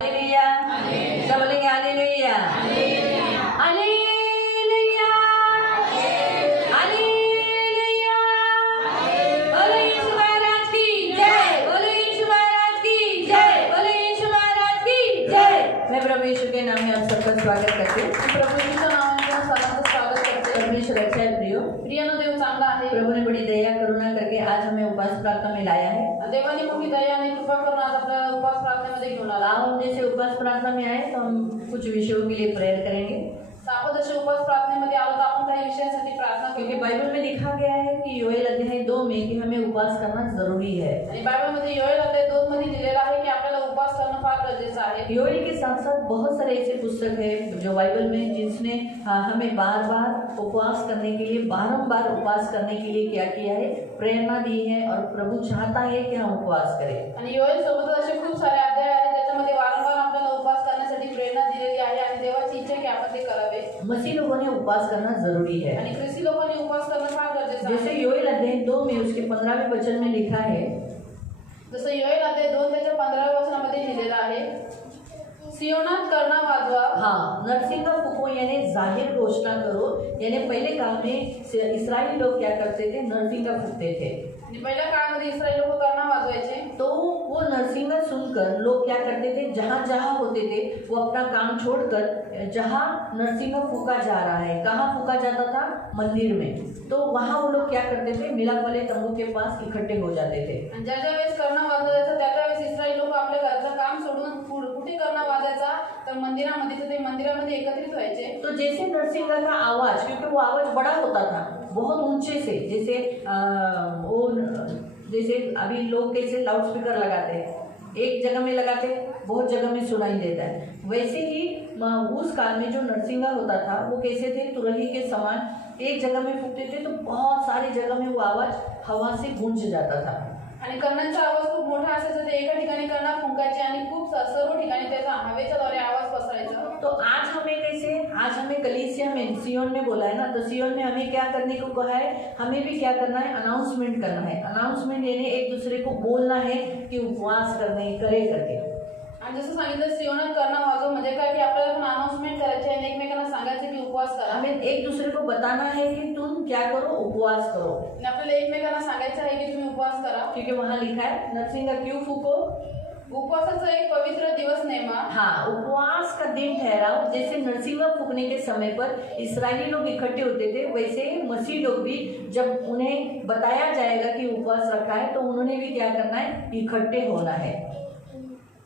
Hallelujah. सब बोलेंगे hallelujah. Hallelujah. Hallelujah. बोलो यीशु महाराज की जय। बोलो यीशु महाराज की जय। बोलो यीशु महाराज की जय। मैं प्रभु यीशु के नाम में आप सबका स्वागत करते हूँ। प्रभू यीशुच्या नावाने सर्वांचं स्वागत करते. परमेश्वर अच्छा है प्रियो। प्रियानो देव चांगला आहे. प्रभु ने बड़ी दया करुणा करके आज हमें उपवास प्रार्थना में लाया है। देवाने मोठी दया आणि कृपा करून आज आपल्याला उपवास प्रार्थनेमध्ये घेऊन आला. हम जैसे उपवास प्रार्थना में आए तो हम कुछ विषयों के लिए प्रेयर करेंगे। आपण जसे उपवास प्रार्थनेमध्ये आलो तर आपण काही विषयांसाठी प्रार्थना क्योंकि करू. बाइबल में लिखा गया है कि योएल अध्याय 2 में कि हमें उपवास करना जरूरी है। आणि बायबलमध्ये योएल अध्याय 2 मध्ये दिलेला आहे की आपल्याला उपवास करणं फार गरजेचं आहे. योएल के साथ साथ बहुत सारे ऐसे पुस्तक है जो बाइबल में जिसने हमें बार बार उपवास करने के लिए बारंबार उपवास करने के लिए क्या किया है, प्रेरणा दी है और प्रभु चाहता है कि हम उपवास करें। आणि योएल सोबत असे खूप सारे अध्याय आहेत ज्याच्यामध्ये वारंवार आपल्याला उपवास करण्यासाठी प्रेरणा दिलेली आहे आणि देवाची इच्छा आहे की आपण ते करावे. मसीह लोगों ने उपवास करना जरूरी है। आणि ख्रिस्ती लोकांनी उपवास करणं फार गरजेचं जैसे आहे. योएल अध्याय 2 में उसके 15वें वचन में लिखा है, जसं योएल अध्याय 2 त्याच्या 15व्या वचनामध्ये लिहिलेलं आहे, सियोनात कर्णा वाजवा. हाँ, नरसिंह फूको यानी जाहिर घोषणा करो। यानी पहले काल में इस्राएली लोग क्या करते थे, नरसिंह फूकते थे। आणि पहिल्या काळामध्ये इस्रायल लोक कर्णा वाजवायचे. तो वो नरसिंह सुनकर लोग क्या करते थे, जहाँ जहाँ होते थे वो अपना काम छोड़कर जहाँ नरसिंह फूका जा रहा है, कहाँ फूका जाता था, मंदिर में, तो वहाँ वो लोग क्या करते थे, मिलाप वाले तंबू के पास इकट्ठे हो जाते थे। आणि ज्या ज्या वेळेस कर्णा वाजवायचा त्या त्यावेळेस इस्रायल लोक आपल्या घरचं काम सोडून कुठे कर्णा वाजायचा तर मंदिरामध्ये, तर ते मंदिरामध्ये एकत्रित व्हायचे. तो जैसे नरसिंह का आवाज, क्योंकि वो आवाज बड़ा होता था, बहुत ऊंचे से, जैसे वो जैसे अभी लोग कैसे लाउड स्पीकर लगाते हैं, एक जगह में लगाते बहुत जगह में सुनाई देता है, वैसे ही उस काल में जो नरसिंगा होता था वो कैसे थे, तुरही के समान एक जगह में फूकते थे तो बहुत सारी जगह में वो आवाज हवा से गूंज जाता था। आणि कर्णांचा आवाज खूप मोठा असायचा. ते एका ठिकाणी कर्णा फुंकायचे आणि खूप सर्व ठिकाणी त्याचा हवेच्या द्वारे आवाज पसरायचा. तो आज हमें कैसे, आज हमें कलीसिया में सियोन में बोला है ना, तो सियोन में हमें क्या करने को कहा है, हमें भी क्या करना है, अनाउंसमेंट करना है। अनाउंसमेंट यानी एक दूसरे को बोलना है कि उपवास करे करके। आणि जसं सांगितलं सियोनात कर्णा वाजव म्हणजे काय की आपल्याला पण अनाउन्समेंट करायची आणि एकमेकांना सांगायचं की उपवास करा. हमें एक दूसरे को बताना है कि तुम क्या करो, उपवास करो। आणि आपल्याला एकमेकांना सांगायचं आहे की तुम्ही उपवास करा. क्योंकि वहाँ लिखा है नरसिंह क्यों फूको, उपवासाचा एक पवित्र दिवस नेमा. हाँ, उपवास का दिन ठहराओ। जैसे नरसिंह फूकने के समय पर इस्राएली लोग इकट्ठे होते थे, वैसे मसीह लोग भी जब उन्हें बताया जाएगा कि उपवास रखा है तो उन्होंने भी क्या करना है, इकट्ठे होना है।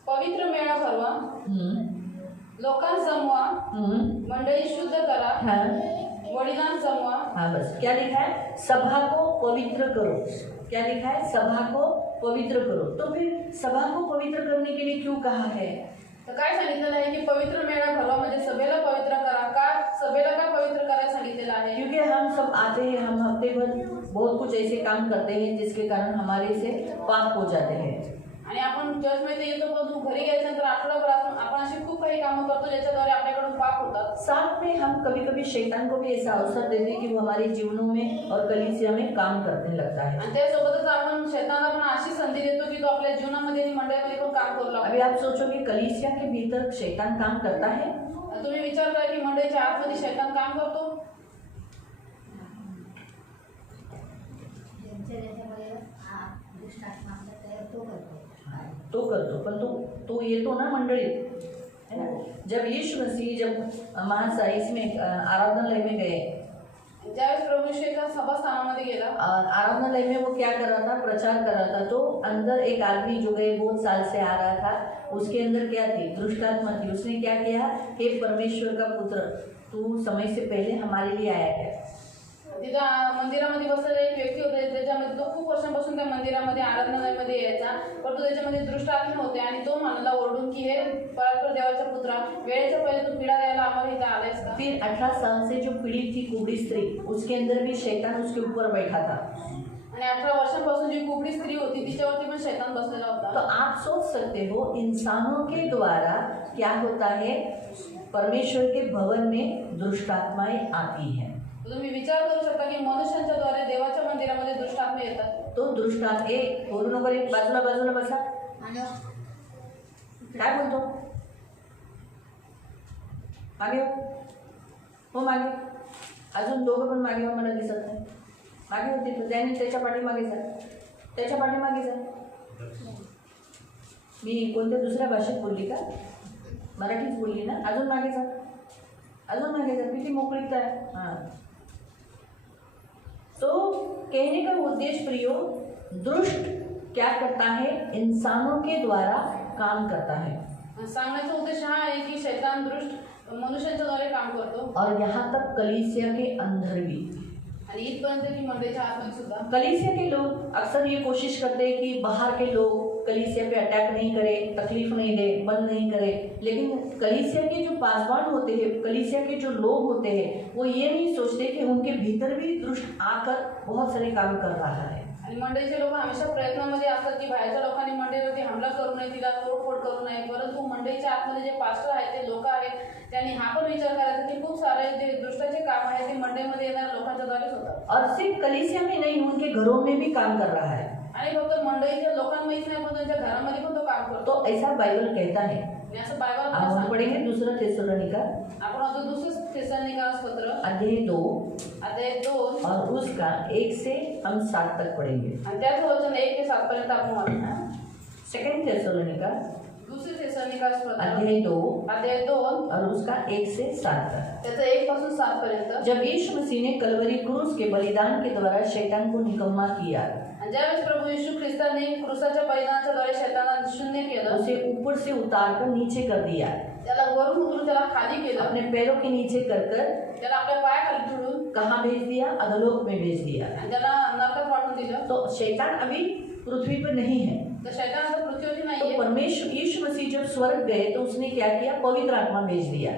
पवित्र मेळा भरवा, लोकांना जमवा, मंडळी शुद्ध करा, हाँ, वडिलांना जमवा. हाँ, बस क्या लिखा है, सभा को पवित्र करो। क्या लिखा है, सभा को पवित्र करो। तो फिर सभा को पवित्र करने के लिए क्यों कहा है? तर काय सांगितलेलं आहे की पवित्र मेळा भरवा म्हणजे सभेला पवित्र करा. का सभेला का पवित्र करायला सांगितलेलं आहे? क्योंकि हम सब आते हैं, हम हफ्ते भर बहुत कुछ ऐसे काम करते हैं जिसके कारण हमारे से पाप हो जाते हैं। आणि आपण चर्चमध्ये येतो पण घरी गेल्यानंतर आठवडाभर आपण अशी खूप काही कामं करतो ज्याच्याद्वारे आपल्याकडून पाप होतात. साथ में हम कभी कभी शैतान को भी ऐसा अवसर देते हैं कि वो हमारे जीवनों में और कलीसिया में काम करने लगता है। आणि त्यासोबतच आपण शैतानाला पण अशी संधी देतो की तो आपल्या जीवनामध्ये आणि मंडळामध्ये पण काम करू लागतो. अभी आप सोचोगे कलीसिया के भीतर शैतान काम करता है? तुम्ही विचार करा की मंडळाच्या आतमध्ये शैतान काम करतो. तो करतो, पण तो येतो ना मंडळीत, है ना। जब यीशु मसीह जब महासाई इसमें आराधनालय में गए, ज्यावेळेस प्रभू यीशु एका सभास्थानामध्ये गेला, आराधनालय में वो क्या कर रहा था, प्रचार कर रहा था, तो अंदर एक आदमी जो गए बहुत साल से आ रहा था, उसके अंदर क्या थी, दुष्टात्मा थी। उसने क्या किया, हे परमेश्वर का पुत्र, तू समय से पहले हमारे लिए आया क्या? तिथं मंदिरामध्ये बसलेला एक व्यक्ती होता, त्याच्यामध्ये तो खूप वर्षांपासून त्या मंदिरामध्ये आराधनालयामध्ये यायचा, परंतु त्याच्यामध्ये दुष्ट आत्मा होते आणि तो म्हणाला ओरडून की हे परात्पर देवाचा पुत्रा, वेळेच्या पहिले तू पीडा द्यायला आम्हाला इथं आलायस का? फिर 18 साल से जो पीड़ित थी कुबड़ी स्त्री, उसके अंदर भी शैतान उसके ऊपर बैठा था। आणि 18 वर्षांपासून जी कुबडी स्त्री होती तिच्यावरती पण शैतान बसलेला होता. तो आप सोच सकते हो इंसानों के द्वारा क्या होता है, परमेश्वर के भवन में दुष्ट आत्माएं आती हैं। तुम्ही विचार करू शकता की मनुष्यांच्या द्वारे देवाच्या मंदिरामध्ये दुष्ट आत्मा येतात. तो दुष्ट आत्मा, बोलू नको रे, बाजूला बसा, काय बोलतो, मागे हो मागे. अजून दोघं पण मागे हो, मला दिसत नाही. मागे होते तर त्याने त्याच्या पाठीमागे जा, त्याच्या पाठीमागे जा. मी कोणत्या दुसऱ्या भाषेत बोलली का? मराठीच बोलली ना. अजून मागे जा, अजून मागे जा. किती मोकळीकता आहे. हाँ, तो कहने का उद्देश्य प्रियो, दुष्ट क्या करता है, इंसानों के द्वारा काम करता है. सांगण्याचा उद्देश हा आहे की शैतान दृष्ट मनुष्यांच्या द्वारे काम करतो. और यहाँ तक कलीसिया के अंदर भी. आणि इथपर्यंत की मंडळीच्या आतमध्ये सुद्धा कलीसिया के लोग अक्सर ये कोशिश करते हैं कि बाहर के लोग कलीसिया पे अटैक नहीं करें, तकलीफ नहीं दे, बंद नहीं करें. लेकिन कलीसिया के जो पासवान होते हैं, कलीसिया के जो लोग होते हैं, वो ये नहीं सोचते कि उनके भीतर भी दुष्ट आकर बहुत सारे काम कर रहा है. आणि मंडळीचे लोक हमेशा प्रयत्नामध्ये असतात की बाहेरच्या लोकांनी मंडळीवरती हमला करू नये, तिला तोडफोड करू नये. परंतु मंडळीच्या आतमध्ये जे पास्टर आहेत, ते लोक आहेत, त्यांनी हा पण विचार करायचा की खूप सारे जे दुष्टाचे काम आहे ते मंडळीमध्ये येणाऱ्या लोकांच्या द्वारेच होतात. और सिर्फ कलीसिया में नहीं, उनके घरों में भी काम कर रहा है. आणि फक्त मंडळीच्या लोकांमध्येच नाही पण त्यांच्या घरामध्ये पण तो काम करतो. तो ऐसा बाइबल कहता है. आणि असं बायबल अब हम पढ़ेंगे दूसरा थेसलोनिका आपण आता दुसरं थेसलोनिका पत्र अध्याय 2 अध्याय 2 और उसका 1 से हम 7 तक पढ़ेंगे. आणि त्याचं वचन 1 ते 7 पर्यंत आपण वाचणार. सेकंड थेसलोनिका दुसरी थेसलोनिका पत्र अध्याय 2 अध्याय 2 और उसका 1 से 7 तक. त्याचं 1 पासून 7 पर्यंत. जब यीशु मसीह ने कलवरी क्रूस के बलिदान के द्वारा शैतान को निकम्मा किया, आणि ज्यावेळेस प्रभू येशू ख्रिस्ताने क्रूसाच्या बलिदानाच्या द्वारे शैतानाला शून्य केलं, उसे ऊपर से उतार कर नीचे कर दिया, त्याला वरून उतरून त्याला खाली केलं, अपने पैरों के नीचे कर त्याला आपल्या पायाखाली ठेवून कहाँ भेज दिया? अधोलोक में भेज दिया. आणि त्याला नरकात पाठवून दिलं. तो शैतान अभी पृथ्वी पर नहीं है. तर शैतान आता पृथ्वीवरती तो नाहीये. परमेश्वर यीशु मसीह जब स्वर्ग गए तो उसने क्या किया? पवित्र आत्मा भेज दिया.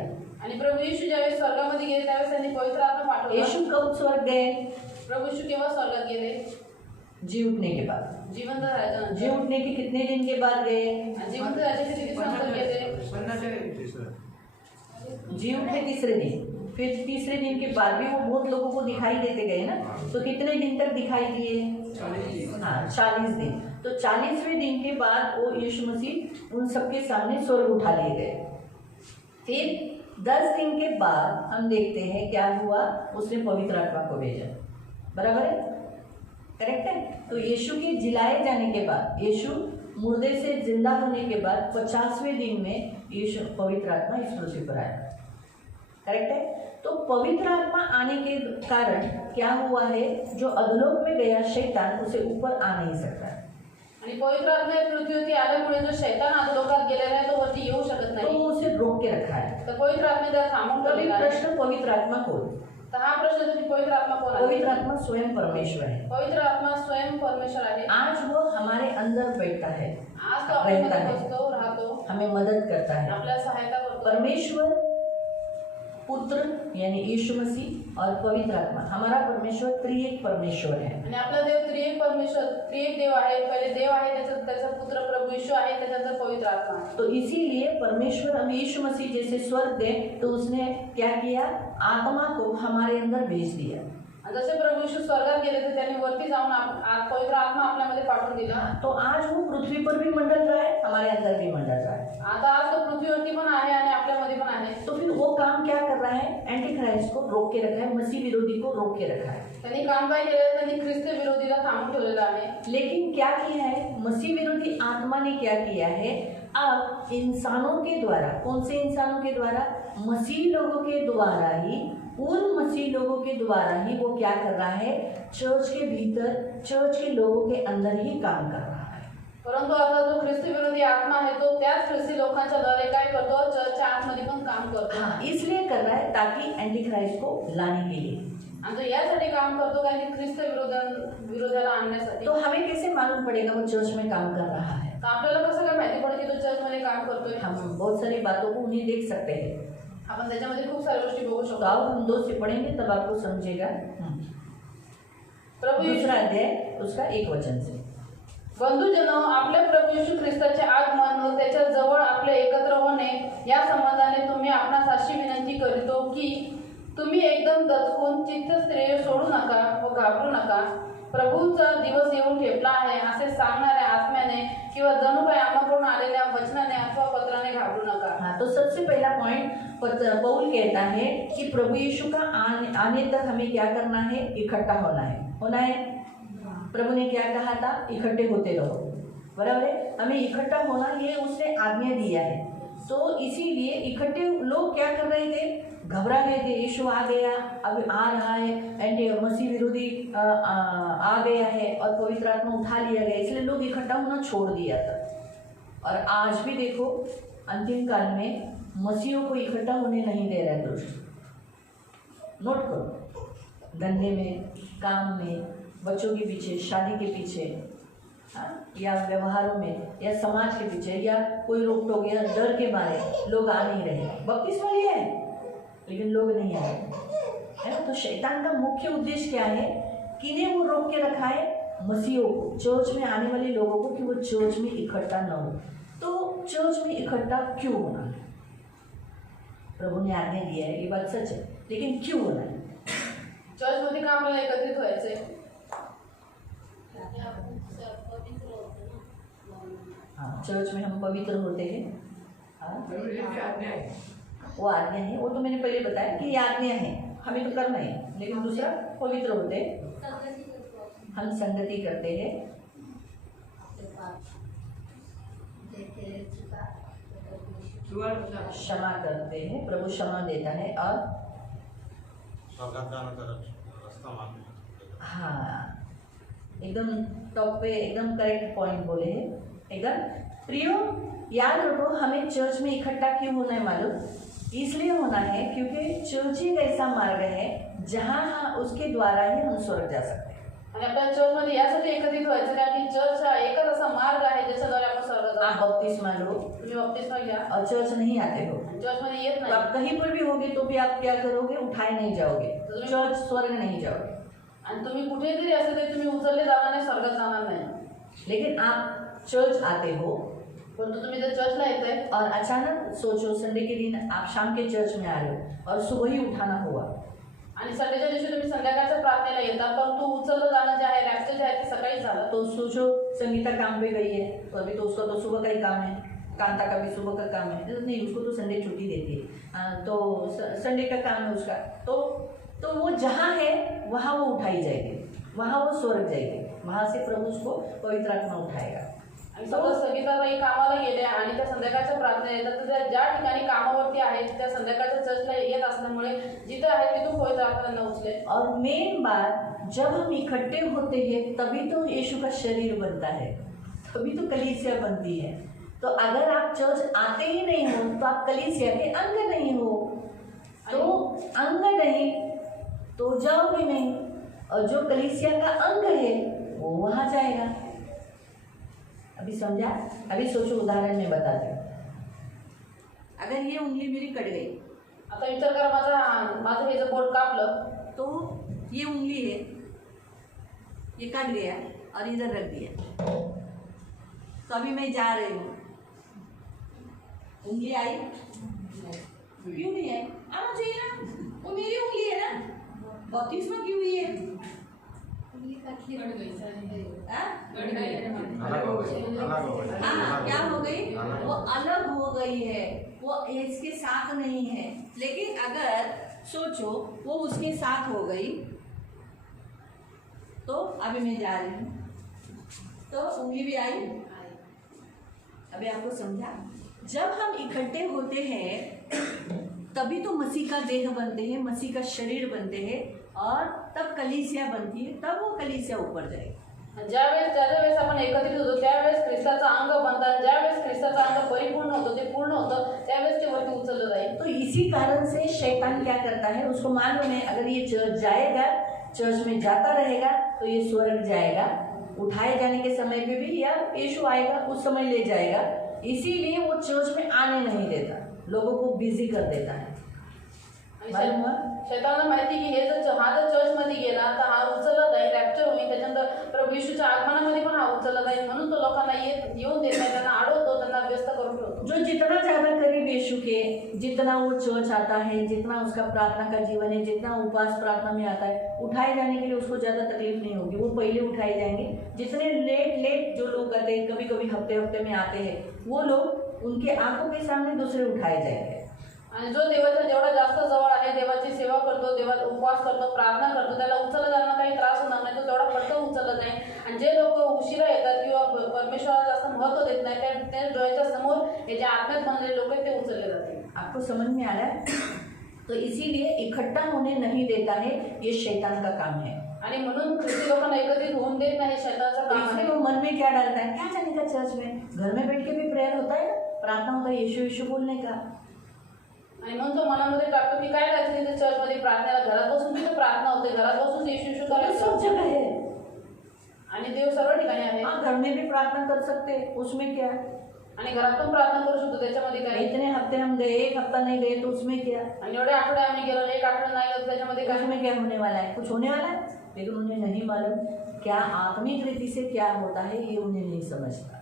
आणि प्रभू येशू ज्यावेळेस स्वर्गामध्ये गेले त्यावेळेस त्यांनी पवित्र आत्मा पाठवला. यीशु कब स्वर्ग गए? प्रभू येशू केव्हा स्वर्गात गेले? जी उठने के बाद. जिवंत राहायच्यानंतर. जी उठने के कितने दिन के बाद गए? आणि जिवंत राहायचे किती दिवसानंतर गेले? जी उठे तीसरे दिन. फिर तीसरे दिन के बाद भी वो बहुत लोगों को दिखाई देते गए ना. तो कितने दिन तक दिखाई दिए? 40 दिन. तो 40वें दिन के बाद वो यीशु मसीह उन सबके सामने स्वर्ग उठा लिए गए. फिर 10 दिन के बाद हम देखते हैं क्या हुआ. उसने पवित्र आत्मा को भेजा. बराबर है? करेक्ट है? तो यीशु के जिलाए जाने के बाद, यीशु मुर्दे से जिंदा होने के बाद 50वें दिन में यीशु पवित्र आत्मा इस पृथ्वी पर आया. करेक्ट है? तो पवित्र आत्मा आने के कारण क्या हुआ है? जो अधोलोक में गया शैतान, उसे ऊपर आ नहीं सकता. आणि पवित्र आत्मा पृथ्वीवरती आल्यामुळे जो शैतान अधोलोकात गेलेला आहे तो वरती येऊ शकत तो नाही. वो उसे रोक के रखा है. तर पवित्र आत्मा त्याला थांबवून तो अभी ठेवलेला आहे. प्रश्न, पवित्र आत्मा कौन? तर हा प्रश्न आहे की पवित्र आत्मा कोण आहे? पवित्र आत्मा स्वयं परमेश्वर है. पवित्र आत्मा स्वयं परमेश्वर आहे. आज वो हमारे अंदर बैठता है, आज तो रहता आपल्यामध्ये है, बसतो, राहतो, हमें मदद करता है. आपल्याला सहायता करतो. परमेश्वर, पुत्र यानी यीशु मसीह और पवित्र आत्मा, हमारा परमेश्वर त्रिएक परमेश्वर है. आणि आपला देव त्रिएक परमेश्वर, त्रिएक देव आहे. पहिले देव आहे, त्याचा पुत्र प्रभु यीशु आहे, त्याच्यानंतर पवित्र आत्मा आहे. तो इसीलिए परमेश्वर, अब यीशु मसीह जैसे स्वर्ग गए तो उसने क्या किया? आत्मा को हमारे अंदर भेज दिया. आणि जसे प्रभु यीशु स्वर्गात गेले तर त्यांनी वरती जाऊन पवित्र आत्मा आपल्यामध्ये पाठवून दिला. तो आज वो पृथ्वी पर भी मंडल रहा है, हमारे अंदर भी मंडल रहा है. आता आज तो पृथ्वीवरती पण आहे आणि आपल्यामध्ये पण आहे. तो फिर वो काम क्या कर रहा है? एंटी क्राइस्ट को रोक के रखा है, मसीह विरोधी को रोक के रखा है. त्यांनी काम काय केलं? त्यांनी ख्रिस्त विरोधीला थांबून ठेवलेलं आहे. लेकिन क्या किया है? मसीह विरोधी आत्मा ने क्या किया है? अब इंसानों के द्वारा, कौन से इंसानों के द्वारा? मसीह लोगों के द्वारा ही, उन मसीह लोगों के द्वारा ही वो क्या कर रहा है? चर्च के भीतर, चर्च के लोगों के अंदर ही काम कर रहा है. परंतु आता जो ख्रिस्त विरोधी आत्मा आहे तो त्याच ख्रिस्ती लोकांच्या द्वारे काय करतो? चर्चच्या आतमध्ये पण काम करतो. हाँ, इसलिए कर रहा है ताकि एंटी क्राइस्ट को लाने के लिए. आणि तो यासाठी काम करतो कारण की ख्रिस्त विरोधाला आणण्यासाठी. तो हमें कैसे मालूम पड़ेगा वो चर्च में काम कर रहा है? तर आपल्याला कसं काय माहिती पडते की तो चर्चमध्ये काम करतोय? हम बहुत सारी बातों को उन्हें देख सकते हैं. आपण त्याच्यामध्ये खूप साऱ्या गोष्टी बघू तो शकतो. आओ हम 2 से पढ़ेंगे तब आपको समझेगा. प्रभु येशू, दूसरा अध्याय उसका 1 वचन से. बंधुजनो, आपल्या प्रभू येशू ख्रिस्ताचे आगमन व त्याच्या जवळ आपले एकत्र होणे या संबंधाने तुम्ही आपणास अशी विनंती करीतो की तुम्ही एकदम दचकून चित्तस्त्रिय सोडू नका व घाबरू नका. प्रभूचा दिवस येऊन ठेपला आहे असे सांगणाऱ्या आत्म्याने किंवा जणू काही आम्हाकडून आलेल्या वचनाने अथवा पत्राने घाबरू नका. हाँ, तो सबसे पहला पॉइंट पौल कहता है कि प्रभु यीशु का आने तक हमें क्या करना है, इकट्ठा होना है। प्रभु ने क्या कहा था, इकट्ठे होते रहो, बराबर है। हमें इकट्ठा होना ये उसने आज्ञा दिया है। तो इसीलिए इकट्ठे लोग क्या कर रहे थे, घबरा गए थे, यीशु आ गया, अब आ रहा है, एंटी मसीह विरोधी आ गया है और पवित्र आत्मा उठा लिया गया, इसलिए लोग इकट्ठा होना छोड़ दिया था। और आज भी देखो अंतिम काल में मसीहों को इकट्ठा होने नहीं दे रहा है दुष्ट। नोट करो, धंधे में, काम में, बच्चों के पीछे, शादी के पीछे, या व्यवहारों में, या समाज के पीछे, या कोई रोक टोक या डर के मारे लोग आ नहीं रहे। बपतिस्मा लिया है लेकिन लोग नहीं आए, है ना। तो शैतान का मुख्य उद्देश्य क्या है, किन्हें वो रोक के रखा है, मसीहों को, चर्च में आने वाले लोगों को, कि वो चर्च में इकट्ठा न हो। तो चर्च में इकट्ठा क्यों होना है, प्रभु ने आज्ञा दिया है, ये बात सच है, लेकिन क्यों होना है? चर्च मध्ये का आम्हाला एकत्रित व्हायचंय? हाँ, चर्च में हम पवित्र होते हैं। वो आज्ञा है, वो तो मैंने पहले बताया कि ये आज्ञा है, हमें तो करना है। लेकिन दूसरा, पवित्र होते, हम संगति करते हैं, क्षमा करते हैं, प्रभु क्षमा देता है, और हाँ, एकदम टॉप पे, एकदम करेक्ट पॉइंट बोले हैं एकदम। प्रियो, याद रखो, हमें चर्च में इकट्ठा क्यों होना है मालूम? इसलिए होना है क्योंकि चर्च एक ऐसा मार्ग है जहाँ उसके द्वारा ही हम स्वर्ग जा सकते हैं। आणि आपल्या चर्च मध्ये यासाठी एकत्रित व्हायचं कारण की चर्च हा एकच असा मार्ग आहे ज्याच्याद्वारे आपण स्वर्गात जाऊ। आप बपतिस्मा लो, तुम्ही बपतिस्मा घ्या और चर्च नहीं आते हो, चर्च मध्ये येत तो नाही, आप कहीं पर भी होगे तो भी आप क्या करोगे, उठाए नहीं जाओगे, चर्च स्वर्ग नहीं जाओगे। आणि तुम्ही कुठे जरी असेल तरी तुम्ही उचलले जाणार नाही, स्वर्गात जाणार नाही। लेकिन आप चर्च आते हो, परंतु तुम्ही जर चर्चला येताय और अचानक सोचो संडे के दिन आप शाम के चर्च में आ रहे हो और सुबह ही उठाना हुआ, आणि संडेच्या दिवशी तुम्ही संध्याकाळच्या प्रार्थनेला येता, परंतु उचललं जाणं जे आहे, रॅप्चर जे आहे ते सकाळी झालं। तो सोचो संगीता काम पे गई है, तो अभी तो उसका तो सुबह का ही काम है, कांता का भी सुबह का काम है, नहीं उसको तो संडे छुट्टी देती है, तो संडे का काम है उसका, तो वो जहाँ है वहाँ वो उठाई जाएगी, वहाँ वो स्वर्ग जाएगी, वहाँ से प्रभु उसको पवित्र आत्मा उठाएगा। आणि समजा संगीताबाई कामाला गेल्या आणि त्या संध्याकाळच्या प्रार्थना येतात, तर ज्या ठिकाणी कामावरती आहेत त्या संध्याकाळच्या चर्चला येत असल्यामुळे जिथे आहे तिथून पवित्र आत्मा उचले। और मेन बात, जब हम इकट्ठे होते हैं तभी तो यीशु का शरीर बनता है, तभी तो कलीसिया बनती है। तो अगर आप चर्च आते ही नहीं हो तो आप कलीसिया के अंग नहीं हो, तो अंग नहीं तो जाओगे नहीं, और जो कलीसिया का अंग है वो वहाँ जाएगा। अभी समझा? अभी सोचो, उदाहरण में बताते हैं, अगर ये उंगली मेरी कट गई, आता विचार करा, माझं हे जर बोट कापलं, तो ये उंगली है, ये कट गया और इधर रख दिया, तो अभी मैं जा रही हूँ, उंगली आई? क्यों नहीं आई? आना चाहिए ना, वो मेरी उंगली है ना, बपतिस्मा की हुई है, हाँ, क्या हो गई? वो अलग हो गई है, वो इसके साथ नहीं है। लेकिन अगर सोचो वो उसके साथ हो गई, तो अभी मैं जा रही हूँ, तो उंगली भी आई। अभी आपको समझा? जब हम इकट्ठे होते हैं तभी तो मसीह का देह बनते हैं, मसीह का शरीर बनते हैं, और तब कलीसिया बनती है, तब वो कलीसिया ऊपर जाएगी। ज्यावेळेस आपण एकत्रित होतो त्यावेळेस ख्रिस्ताचा अंग बनतात, ज्यावेळेस ख्रिस्ताचा अंग परिपूर्ण होतो, ते पूर्ण होतं, त्यावेळेस ते वरती उचललं जाईल। तो इसी कारण से शैतान क्या करता है, उसको मालूम है अगर ये चर्च जाएगा, चर्च में जाता रहेगा तो ये स्वर्ग जाएगा, उठाए जाने के समय पे भी, या यीशु आएगा उस समय ले जाएगा, इसीलिए वो चर्च में आने नहीं देता, लोगों को बिजी कर देता है। मालूम हुआ? शैतानाला माहिती की हे जर हा जर चर्च मध्ये गेला तर हा उचलला जाईल, रॅप्चर होईल, त्याच्यानंतर प्रभू येशूच्या आगमनामध्ये पण हा उचलला जाईल, म्हणून तो लोकांना येऊन देत नाही, त्यांना अडवतो, त्यांना व्यस्त करून ठेवतो। जो जितना ज्यादा करीब यीशु के, जितना वो चर्च आता है, जितना उसका प्रार्थना का जीवन है, जितना उपवास प्रार्थना में आता है, उठाए जाने के लिए उसको ज़्यादा तकलीफ नहीं होगी, वो पहले उठाए जाएंगे। जितने लेट जो लोग आते हैं, कभी कभी हफ्ते में आते हैं, वो लोग उनके आंखों के सामने दूसरे उठाए जाएंगे। आणि जो देवाच्या जेवढा जास्त जवळ आहे, देवाची सेवा करतो, देवाचा उपवास करतो, प्रार्थना करतो, त्याला उचलला जाणार काही त्रास होणार नाही, तो तेवढा पटकन उचलला नाही. आणि जे लोक उशिरा येतात किंवा परमेश्वराला जास्त महत्त्व देत नाही, त्या डोळ्याच्या समोर हे जे आत्म्यात बनलेले लोक आहेत ते उचलले जातील. आपको समझ में आ रहा है? तो इसीलिए इकट्ठा होने नहीं देता है, ये शैतान का काम है। आणि म्हणून ख्रिस्ती लोकांना एकत्रित होऊन देत नाही, शैतानाचं काम इसलिए आहे. वो मन में क्या डालता है, क्या जाने का चर्च में, घर में बैठ के भी प्रेयर होता है ना, प्रार्थना होता है यीशु यीशु बोलने का। आणि म्हणून तो मनामध्ये टाकतो की काय करायचं तिथे चर्चमध्ये प्रार्थनेला, घरात बसून तिथे प्रार्थना होते, घरात बसून येशू येशू सब करायचं. जगह है। आणि देव सर्व ठिकाणी आहे. हाँ, घर में भी प्रार्थना कर सकते हैं, उसमें क्या? आणि घरात पण प्रार्थना करू शकतो, त्याच्यामध्ये काय. इतने हफ्ते हम गए, एक हफ्ता नहीं गए तो उसमें क्या? आणि एवढे आठवडे आम्ही गेलो, एक आठवडा नाही गेलो, त्याच्यामध्ये काय. उसमें क्या होने वाला है? कुछ होने वाला है, लेकिन उन्हें नहीं मालूम क्या आत्मिक रीति से क्या होता है, ये उन्हें नहीं समझता।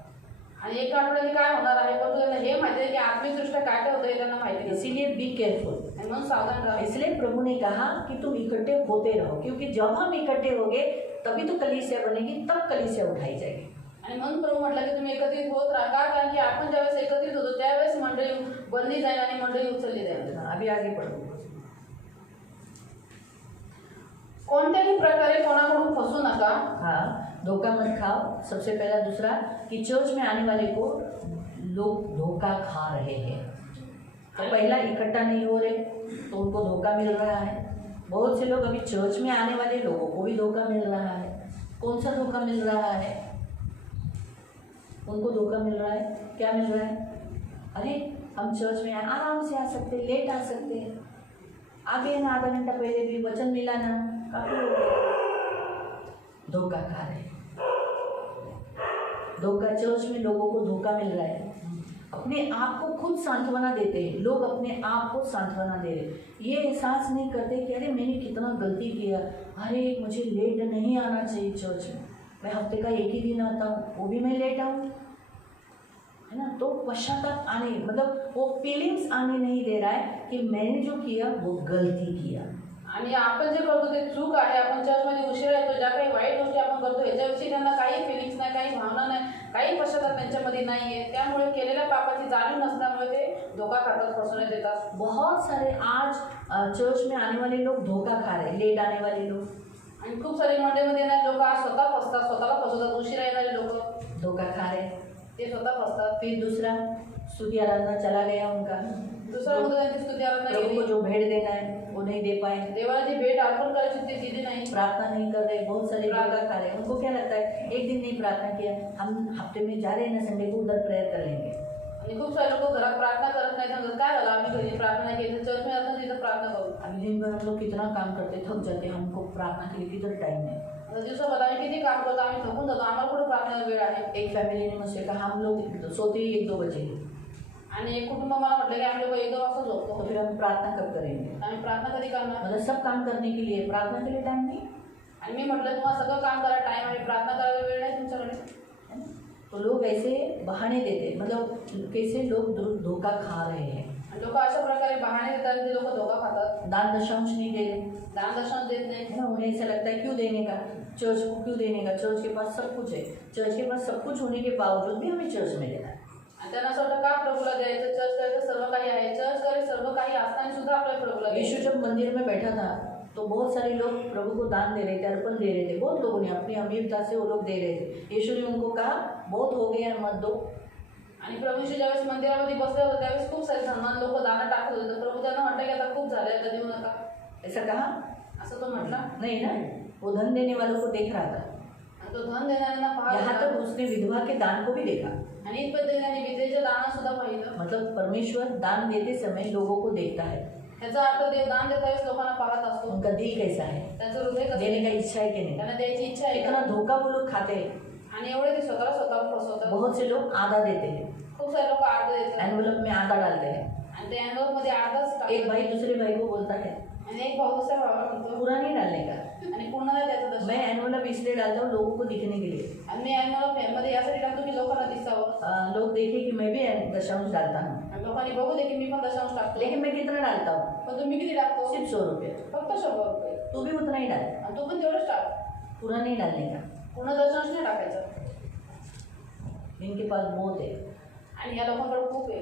आणि एक आठवड्याने काय होणार आहे, पण त्यांना हे माहिती आहे की आत्मिक दृष्ट्या काय काय होतं हे त्यांना माहिती नाही. इसीलिए बी केयरफुल। आणि म्हणून सावधान राहा. इसलिए प्रभु ने कहा कि तुम इकट्ठे होते रहो, क्योंकि जब हम इकट्ठे होंगे तभी तो कलीसिया बनेगी, तब कलीसिया उठाई जाएगी। आणि म्हणून प्रभू म्हटलं की तुम्ही एकत्रित होत राहा. का? कारण की आपण ज्यावेळेस एकत्रित होतो त्यावेळेस मंडळी बनली जाईल आणि मंडळी उचलली जाईल. अभी आगे पढ़ो। कोणत्याही प्रकारे कोणाकडून फसू नका. हाँ, धोखा मत खाओ। सबसे पहला। दूसरा कि चर्च में आने वाले को लोग धोखा खा रहे हैं। तो पहला, इकट्ठा नहीं हो रहे तो उनको धोखा मिल रहा है। बहुत से लोग अभी चर्च में आने वाले लोगों को भी धोखा मिल रहा है। कौन सा धोखा मिल रहा है? उनको धोखा मिल रहा है, क्या मिल रहा है? अरे हम चर्च में आराम से आ सकते, लेट आ सकते हैं, आ गए ना आधा घंटा पहले भी, वचन मिला ना, काफी हो गया। धोखा खा रहे हैं। धोखा, चर्च में लोगों को धोखा मिल रहा है। अपने आप को खुद सांत्वना देते हैं लोग, अपने आप को सांत्वना दे रहे, ये एहसास नहीं करते कि अरे मैंने कितना गलती किया, अरे मुझे लेट नहीं आना चाहिए चर्च में, मैं हफ्ते का एक ही दिन आता हूँ, वो भी मैं लेट आऊँ, है ना। तो पश्चाताप आने, मतलब वो फीलिंग्स आने नहीं दे रहा है कि मैंने जो किया वो गलती किया। आणि आपण जे करतो ते चूक आहे. आपण चर्चमध्ये उशिरा येतो, ज्या काही वाईट गोष्टी आपण करतो याच्याविषयी त्यांना काही फिलिंग्स नाही, काही भावना नाही, काही पश्चाताप त्यांच्यामध्ये नाही आहे. त्यामुळे केलेल्या पापाची जाणीव नसल्यामुळे ते धोका खातात, फसवण्यात येतात. बहुत सारे आज चर्च में आने वाले लोग धोखा खा रहे हैं, लेट आने वाले लोग। आणि खूप सारे मंडळीमध्ये येणारे लोक आज स्वतः फसतात, स्वतःला फसवतात. उशिरा येणारे लोक धोखा खा रहे हैं। ते स्वतः फसतात. फिर दूसरा, स्तुति आराधना चला गया उनका, दुसरा मुद्दा त्यांची स्तुती आराधना प्रभु को केली, जो भेंट देना है वो नहीं दे पाए, देवाला जी भेट अर्पण करायची ती दिली नाही, प्रार्थना नहीं कर रहे, बहुत सारे धोखा खा रहे हैं। उनको क्या लगता है, एक दिन नहीं प्रार्थना किया, हम हफ्ते में जा रहे हैं ना, संडे को उधर प्रेयर कर लेंगे। आणि खूप सारे लोक घरात प्रार्थना करत नाही, सांगतात काय झालं आम्ही घरी प्रार्थना केली, चर्च में जातो तिथं प्रार्थना करू. अभी दिन भर हम लोग कितना काम करते, थक जाते, हमको प्रार्थना के लिए किधर टाइम है। आता दिवसाभर आम्ही किती काम करतो, आम्ही थकून जातो, आम्हाला कुठे प्रार्थनेला वेळ आहे. एक फैमिली ने मुझसे कहा हम लोग सोते ही 1-2 बजे, आणि एक कुटुंब मला म्हटलं की आम्ही लोक 1-2 वाजता तो झोपतो, फिर हम प्रार्थना कब करेंगे? आम्ही प्रार्थना कधी करणार. मतलब सब काम करने के लिए, प्रार्थना के लिए टाइम नहीं। आणि मी म्हटलं तुम्हाला सगळं काम करायला टाइम आहे, प्रार्थना करायला वेळ नाही तुमच्याकडे. तो लोग ऐसे बहाने देते, मतलब कैसे लोग धोखा खा रहे हैं। लोक अशा प्रकारे बहाणे देतात, ते लोक धोका खातात, दान दशांश नहीं दे रहे, दान दर्शन देत नाही. है ना। उन्हें ऐसा लगता है क्यों देने का, चर्च को क्यों देने का, चर्च के पास सब कुछ है, चर्च के पास सब कुछ होने के बावजूद भी हमें चर्च में देना है। आणि त्यांना असं वाटतं का प्रभूला द्यायचं, चर्च करायचं, सर्व काही आहे, चर्च करे सर्व काही असताना सुद्धा आपल्याला प्रभूला यीशु द्यायचं. जब मंदिर में बैठा था तो बहुत सारे लोग प्रभु को दान दे रहे थे, अर्पण दे रहे थे, बहुत लोगों ने अपनी अमीरता से वो लोग दे रहे थे। यीशु ने उनको कहा बहुत हो गया, मत दो। आणि प्रभूशी ज्यावेळेस मंदिरामध्ये बसले होते त्यावेळेस खूप सारे सन्मान लोक दाना टाकत होते. प्रभू त्यांना म्हटलं की आता खूप झाले, आता देऊ नका, ऐसा कहा असं तो म्हटला. नहीं ना, वो धन देने वालों को देख रहा था। आणि तो धन देणाऱ्यांना पाहत यहाँ होता. तक उसने विधवा के दान को भी देखा। आणि इतपत त्याने विधेचं दान सुद्धा पाहिलं. मतलब परमेश्वर दान देते समय लोगों को देखता है, त्याचा अर्थ देव दान देता वेळेस लोकांना पाहत असतो, उनका दिल कैसा है, त्यांचं हृदय कसं देने आहे, का इच्छा है कि नहीं। त्यांना द्यायची इच्छा आहे इतना का. धोखा वो लोग खाते हैं। आणि एवढे ते स्वतःला फसवतात. बहुत से लोग आधा देते हैं, खूप सारे लोक अर्ध देतात एनवलप में आधा डालते हैं। आणि ते एनवलप मध्ये अर्धाच टाकतात. एक भाई दूसरे भाई को बोलता है आणि एक भाऊ दुसऱ्या भावाला म्हणतो पूरा नहीं डालने का, आणि पूर्ण नाही त्याचं दर्शन. मैं एनवलप इसलिए डालता हूँ लोगों को दिखने के लिए, आणि मी एनवलप मध्ये यासाठी टाकतो की लोकांना दिसावं, लोग देखें कि मैं भी दशांश डालता हूँ। आणि लोकांनी बघू दे की मी पण दशांश टाकतो. लेकिन मैं कितना डालता हूँ, पण तुम्ही किती टाकतो, सिर्फ 100 रुपये। फक्त 100 रुपये. तू भी उतना ही डाल, आणि तू पण तेवढंच टाक, पूरा नहीं डालने का। पूर्ण दशांश नाही टाकायचं. इनके पास बहुत है, आणि या लोकांकडे खूप आहे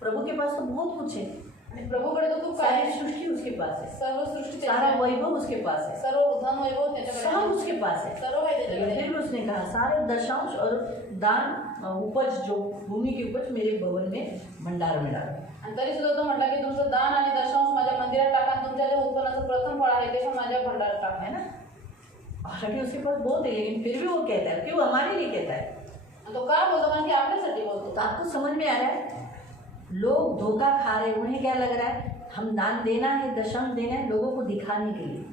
प्रभु के पास तो बहुत कुछ है, आणि प्रभूकडे तर खूप काय सारी आहे. सृष्टि उसके पास है, सर्व सृष्टी सारा त्याच्याकडे आहे. वैभव उसके पास है, सर्व धन वैभव त्याच्याकडे सब आहे. उसके पास है। सर्व आहे लेकिन त्याच्याकडे. फिर भी उसने कहा सारे दशांश और दान उपज जो भूमि की उपज मेरे भवन में भंडार में डालो। आणि तरी सुद्धा तो म्हटला की तुमचं दान आणि दशांश माझ्या मंदिरात टाका आणि तुमच्या जे उत्पन्नाचं प्रथम फळ आहे ते पण माझ्या भंडारात टाका. है ना। हालांकि उसके पास बहुत है, लेकिन फिर भी वो कहता है, क्यों हमारे लिए कहता है। आणि तो का बोलतो कारण की आपल्यासाठी बोलतो. तो आपको समझ में आ रहा है, लोग धोखा खा रहे, उन्हें क्या लग रहा है हम दान देना है, दशम देना है लोगों को दिखाने के लिए।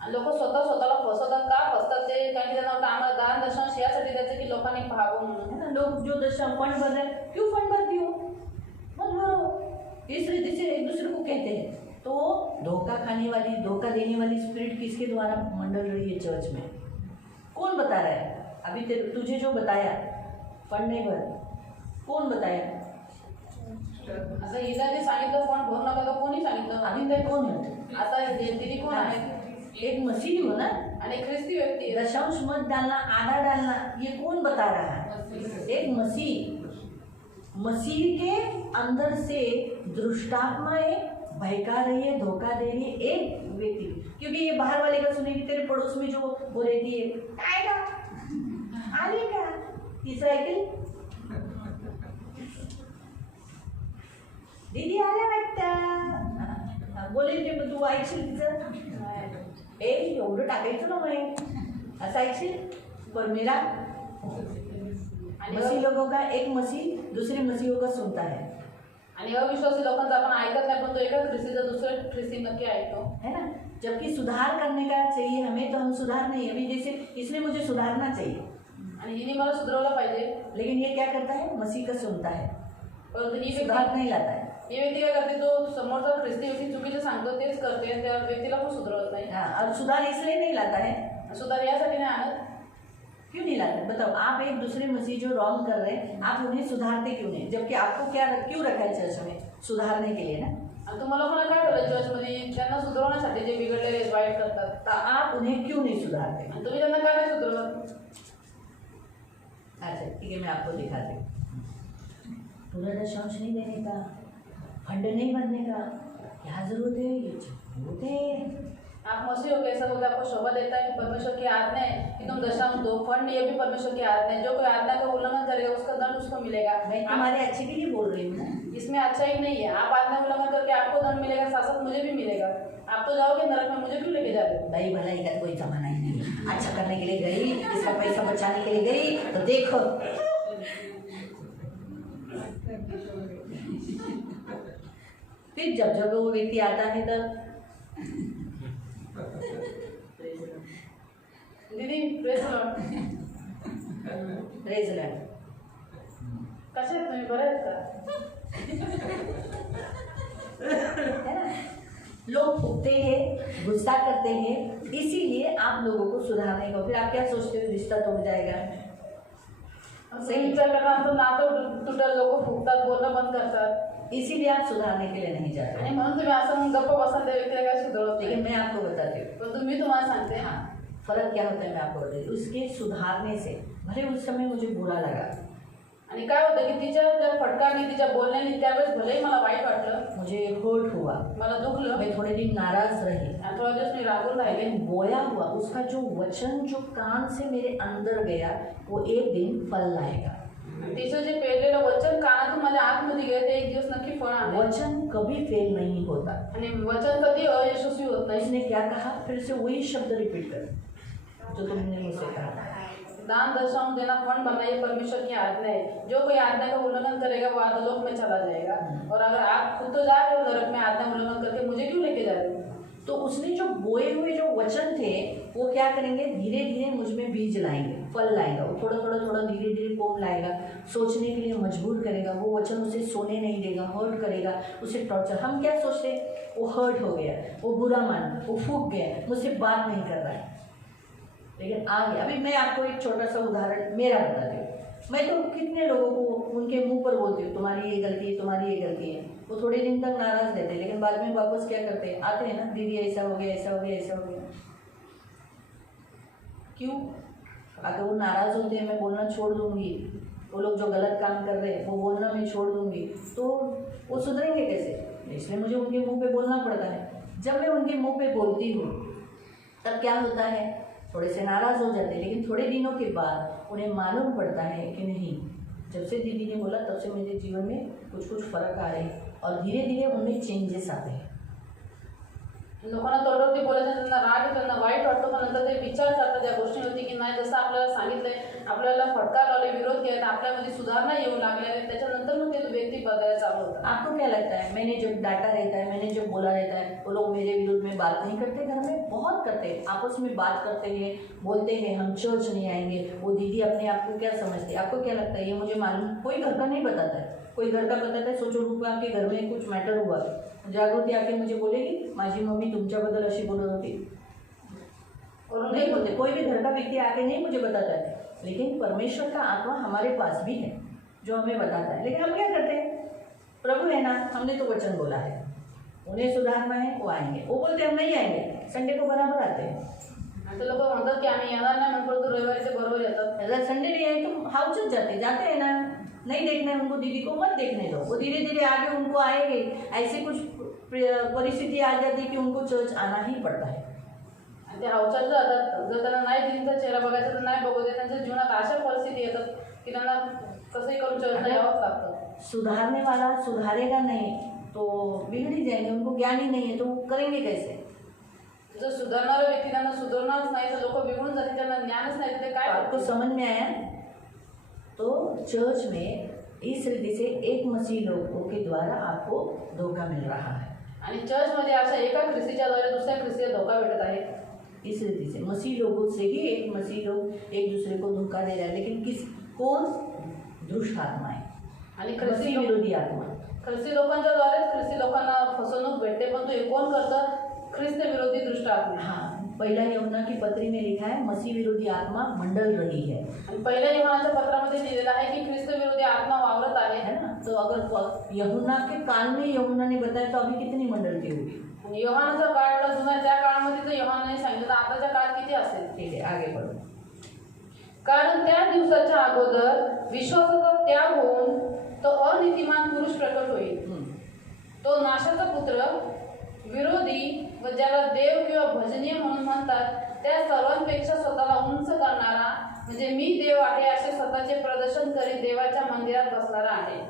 आणि लोक स्वतःला फसवतात. का फसतात ते कारण की त्यांना वाटतं आम्हाला दान दशांश यासाठी द्यायचं की लोकांनी पाहावं म्हणून. है ना। लोग जो दशम फंड भर रहे हैं, क्यों फंड भरती हो, मत भरो, इस रीति से एक दूसरे को कहते हैं। तो धोखा खाने वाली, धोखा देने वाली स्पिरिट किसके द्वारा मंडल रही है चर्च में, कौन बता रहा है। अभी तुझे जो बताया फंड नहीं भर, कौन बताया। आता हिला जे सांगितलं कोण भरू नका तर कोणी सांगितलं. अभी तक कौन है, आता दिदी कोण आहे. एक मसीही हो ना। आणि ख्रिस्ती व्यक्ती आहे. दशांश मत डालना, आधा डालना, ये कौन बता रहा है, एक मसीह। मसीह के अंदर से दृष्टात्माएं बहका रही है, धोखा दे रही है एक व्यक्ति, क्योंकि ये बाहर वाले का सुनेगी, तेरे पड़ोस में जो वो रहती है आएगा आएगा ती सायकल दीदी आल्या वाटतं, बोले ते तू ऐकशील तिचं, ए एवढं टाकायचं ना मग असं ऐकशील। पर मेरा मसीह लोगों का एक मसीह दूसरे मसीहों का सुनता है। आणि अविश्वासी लोकांचा आपण ऐकत नाही, पण तो एका ख्रिस्तीचा दुसरा ख्रिस्ती नक्की ऐकतो, है ना। जबकि सुधार करने का चाहिए हमें, तो हम सुधार नहीं, अभी जैसे इसने मुझे सुधारना चाहिए आणि हिने मला सुधारवलं पाहिजे, लेकिन ये क्या करता है, मसीह का सुनता है, परंतु ही सुधार व्यक्ती नहीं लाता है। ही व्यक्ती काय करते, जो समोरचा ख्रिस्ती व्यक्ती चुकीचं सांगतो तेच करते आणि त्या व्यक्तीला पण सुधारवत नाही. हाँ, और सुधार इसलिए नहीं लाता है, सुधार यासाठी नाही आणत. क्यों नहीं लाते बताओ। आप एक दूसरे मसीह जो रॉन्ग कर रहे हैं, आप उन्हें सुधारते क्यों नहीं, जबकि आपको क्या क्यों रखा है चर्च में, सुधारने के लिए ना। आणि तुम्हाला पण काय ठेवलं चर्चमध्ये, त्यांना सुधारवण्यासाठी जे बिघडलेले वाईट करतात, तो आप उन्हें क्यों नहीं सुधारते। आणि तुम्ही त्यांना काय नाही सुधारवत. अच्छा ठीक है, मैं आपको दिखाती हूँ। पूरा दशांश नहीं देने का, फंड नहीं भरने का, क्या जरूरत है, ये जरूरत है। आप मसीह हो कैसा बोलते, आपको शोभा देता है कि परमेश्वर की आज्ञा है कि तुम दशांश दो, फंड ये भी परमेश्वर की आज्ञा है. जो कोई आज्ञा का उल्लंघन करेगा उसका दंड उसको मिलेगा. मैं तुम्हारे अच्छे के लिए बोल रही हूँ ना, इसमें अच्छा ही नहीं है. आप आज्ञा उल्लंघन करके आपको दंड मिलेगा, साथ साथ मुझे भी मिलेगा. आप तो जाओगे नरक में, मुझे क्यों लेके जा रहे हो. दही भलाई का कोई जमाना ही नहीं है। अच्छा करने के लिए गई, इसका पैसा बचाने के लिए गई, तो देखो फिर जब जब वो व्यक्ति आता है तब दीदी प्रेस लॉर्ड, प्रेज लॉर्ड। कसे आहेत तुम्ही, बरे आहेत का. है ना? लोग फूकते हैं, गुस्सा करते हैं, इसीलिए आप लोगों को सुधारने को, फिर आप क्या सोचते हो, रिश्ता टूट जाएगा। सही विचार करता तो नातं तुटल, लोक फुकतात, बोलणं बंद करतात, इसीलिए आप सुधारने के लिए नहीं जाते। आणि म्हणून तुम्ही असं मग गप्प बसा, त्या व्यक्तीला काय सुधारत लेकिन नाही. मैं आपको बताती हूँ, पण तुम्ही तुम्हाला सांगते. हाँ फर्क क्या होता है, मैं आपको बताती हूँ। उसके सुधारने से भले उस समय मुझे बुरा लगा, आणि काय होतं की तिच्या त्या फटकारने, तिच्या बोलण्याने त्यावेळेस भलेही मला वाईट वाटलं, मुझे हर्ट हुआ, मला दुखलं, मैं थोड़े दिन नाराज रही, आणि थोडा दिवस मी रागून राहिले. लेकिन बोया हुआ उसका जो वचन जो कान से मेरे अंदर गया, वो एक दिन फल लाएगा। तिचं जे पेरलेलं वचन कानातून माझ्या आतमध्ये गेलं, ते एक दिवस नक्की फळ आणेल. वचन कभी फेल नहीं होता। आणि वचन कधी अयशस्वी होत नाही. इसने क्या कहा, फिर से वही शब्द रिपीट कर जो तुमने मुझसे कहा। दान दशांश देना, फंड भरना, ये परमेश्वर की आज्ञा है. जो कोई आज्ञा का उल्लंघन करेगा वो अधोलोक में चला जाएगा. और अगर आप खुद तो जा रहे हो नरक में आज्ञा उल्लंघन करके, मुझे क्यों लेके जा रहे हो. तो उसने जो बोए हुए जो वचन थे, वो क्या करेंगे, धीरे धीरे मुझ में बीज लाएंगे, फल लाएगा, वो थोड़ा थोड़ा थोड़ा धीरे धीरे पोम लाएगा, सोचने के लिए मजबूर करेगा। वो वचन उसे सोने नहीं देगा, हर्ट करेगा, उसे टॉर्चर। हम क्या सोचते हैं, वो हर्ट हो गया, वो बुरा मान, वो फूक गया, मुझसे बात नहीं कर रहा है, लेकिन आ गया। अभी मैं आपको एक छोटा सा उदाहरण मेरा बताती हूँ। मैं तो कितने लोगों को उनके मुंह पर बोलती हूँ, तुम्हारी ये गलती है, तुम्हारी ये गलती है। वो थोड़े दिन तक नाराज रहते हैं, लेकिन बाद में वापस क्या करते हैं, आते हैं ना, दीदी ऐसा हो गया, ऐसा हो गया, ऐसा हो गया। क्यों? अगर वो नाराज होते हैं, मैं बोलना छोड़ दूंगी, वो लोग जो गलत काम कर रहे हैं वो बोलना मैं छोड़ दूंगी, तो वो सुधरेंगे कैसे? इसलिए मुझे उनके मुंह पे बोलना पड़ता है। जब मैं उनके मुंह पे बोलती हूँ तब क्या होता है, थोड़े से नाराज़ हो जाते हैं, लेकिन थोड़े दिनों के बाद उन्हें मालूम पड़ता है कि नहीं, जब से दीदी ने बोला तब से मेरे जीवन में कुछ कुछ फर्क आ रहे हैं और धीरे धीरे उनमें चेंजेस आते हैं। लोकांना तोडवरती बोलायचं, त्यांना राग येतो, त्यांना वाईट वाटतं, पण नंतर ते विचार करतात त्या गोष्टीवरती की नाही, जसं आपल्याला सांगितलंय, आपल्याला फटकार लावले, विरोध केला, आपल्यामध्ये सुधारणा येऊ लागल्या, त्याच्यानंतर मग ते व्यक्ती बदलायला चालू होतात. आपको क्या लगता है, मैंने जब डांटा रहता है, मैंने जब बोला रहता है, वो लोग मेरे विरोध में बात नहीं करते? घर में बहुत करते हैं, आपस में बात करते हैं, बोलते हैं हम चर्च नहीं आएंगे, वो दीदी अपने आप को क्या समझती है? आपको क्या लगता है? ये मुझे मालूम, कोई घर का नहीं बताता है, कोई घर का बताता है। सोचो रुपया आपके घर में कुछ मैटर हुआ, जागृति आके मुझे बोलेगी माझी मम्मी तुमच्याबद्दल अशी बोलत होती, और नहीं बोलते। कोई भी घर का व्यक्ति आके नहीं मुझे बताता है, लेकिन परमेश्वर का आत्मा हमारे पास भी है जो हमें बताता है। लेकिन हम क्या करते हैं, प्रभु है ना, हमने तो वचन बोला है, उन्हें सुधारना है, वो आएंगे। वो बोलते हम नहीं आएंगे, संडे को बराबर आते हैं। आता लोक म्हणतात की आम्ही येणार नाही, म्हणून परंतु रविवारी ते बरोबर येतात. अगर संडे नहीं आए तो हाउस जाते हैं ना, नहीं देखना है उनको, दीदी को मत देखने दो, वो धीरे धीरे आगे उनको आएंगे। ऐसे कुछ परिस्थिति आ जाती है कि उनको चर्च आना ही पड़ता है। आणि ते हावचात जातात, जर त्यांना नाही दिदीचा चेहरा बघायचा तर नाही बघू दे. त्यांच्या जीवनात अशा परिस्थिती येतात की त्यांना कसंही करून चर्चला यावंच लागतं. सुधारने वाला सुधारेगा नहीं तो बिगड़ ही जाएंगे, उनको ज्ञान ही नहीं है तो वो करेंगे कैसे? जर सुधारणारा व्यक्ती त्यांना सुधारणारच नाही तर लोक बिघडून जातील, त्यांना ज्ञानच नाही, ते काय आपको समझ में आया? तो चर्च में इस रीति से एक मसीह लोगों के द्वारा आपको धोखा मिल रहा है, आणि चर्चमध्ये अशा एका ख्रिस्तीच्या द्वारे दुसऱ्या ख्रिस्तीला धोका भेटत आहे. इस रीति से मसीह लोगों से ही एक मसीह लोग एक दूसरे को धोखा दे रहा है। लेकिन कौन? दुष्ट आत्माएं आणि ख्रिस्ती विरोधी आत्मा, ख्रिस्ती लोकांच्या द्वारेच ख्रिस्ती लोकांना फसवणूक भेटते, पण तो हे कोण करतं? ख्रिस्त विरोधी दुष्ट आत्मा. हाँ, पहला यूहन्ना की पत्री में लिखा है मसीह विरोधी आत्मा मंडल रही है, आणि पहिल्या यूहन्नाच्या पत्रामध्ये लिहिलेलं आहे की ख्रिस्त विरोधी आत्मा वावरत आहे, है ना? तो अगर यूहन्ना के काल में यूहन्ना ने बताया तो अभी कितनी मंडल की होगी? आणि यूहन्नाचा काळ एवढा जुना आहे, त्या काळामध्ये तर यूहन्नाने सांगितलं, आताच्या काळात किती असेल? ठीक है, आगे बढ़ो. कारण त्या दिवसाच्या अगोदर विश्वासाचा त्याग होऊन तो अनितिमान पुरुष प्रकट होईल, तो नाशाचा पुत्र, विरोधी व ज्याला देव किंवा भजनीय म्हणून म्हणतात, त्या सर्वांपेक्षा स्वतःला उंच करणारा, म्हणजे मी देव आहे असे स्वतःचे प्रदर्शन करीत देवाच्या मंदिरात बसणारा आहे.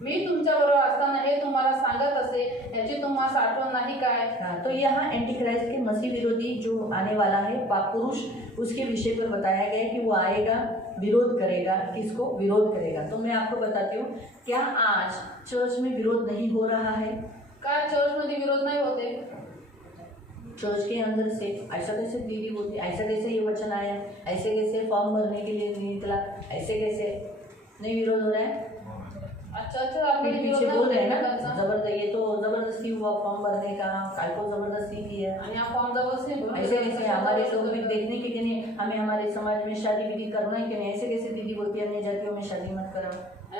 मी तुमच्याबरोबर असताना हे तुम्हाला सांगत असे, याची तुम्हाला आठवण नाही काय? तो यहाँ एंटीक्राइस्ट के मसीह विरोधी जो आने वाला है पाप पुरुष, उसके विषय पर बताया गया है कि वो आएगा, विरोध करेगा। किसको विरोध करेगा? तो मैं आपको बताती हूँ, क्या आज चर्च में विरोध नहीं हो रहा है? काय चर्चमध्ये विरोध नाही होते? चर्च के अंदर से ऐसा कैसे दीदी बोलती, ऐसा कैसे ये वचन आया, ऐसे कैसे फॉर्म भरने के लिए निकला, ऐसे कैसे नहीं विरोध हो रहा है? पीछे बोल रहे हैं ना, जबरदस्ती, ये तो जबरदस्ती हुआ फॉर्म भरने का, काय को जबरदस्ती की है, ऐसे कैसे? हमारे लोग भी देखने के लिए हमें हमारे समाज में शादी विधि करना है कि नहीं, ऐसे कैसे दीदी बोलती है अन्य जातियों में शादी मत करो?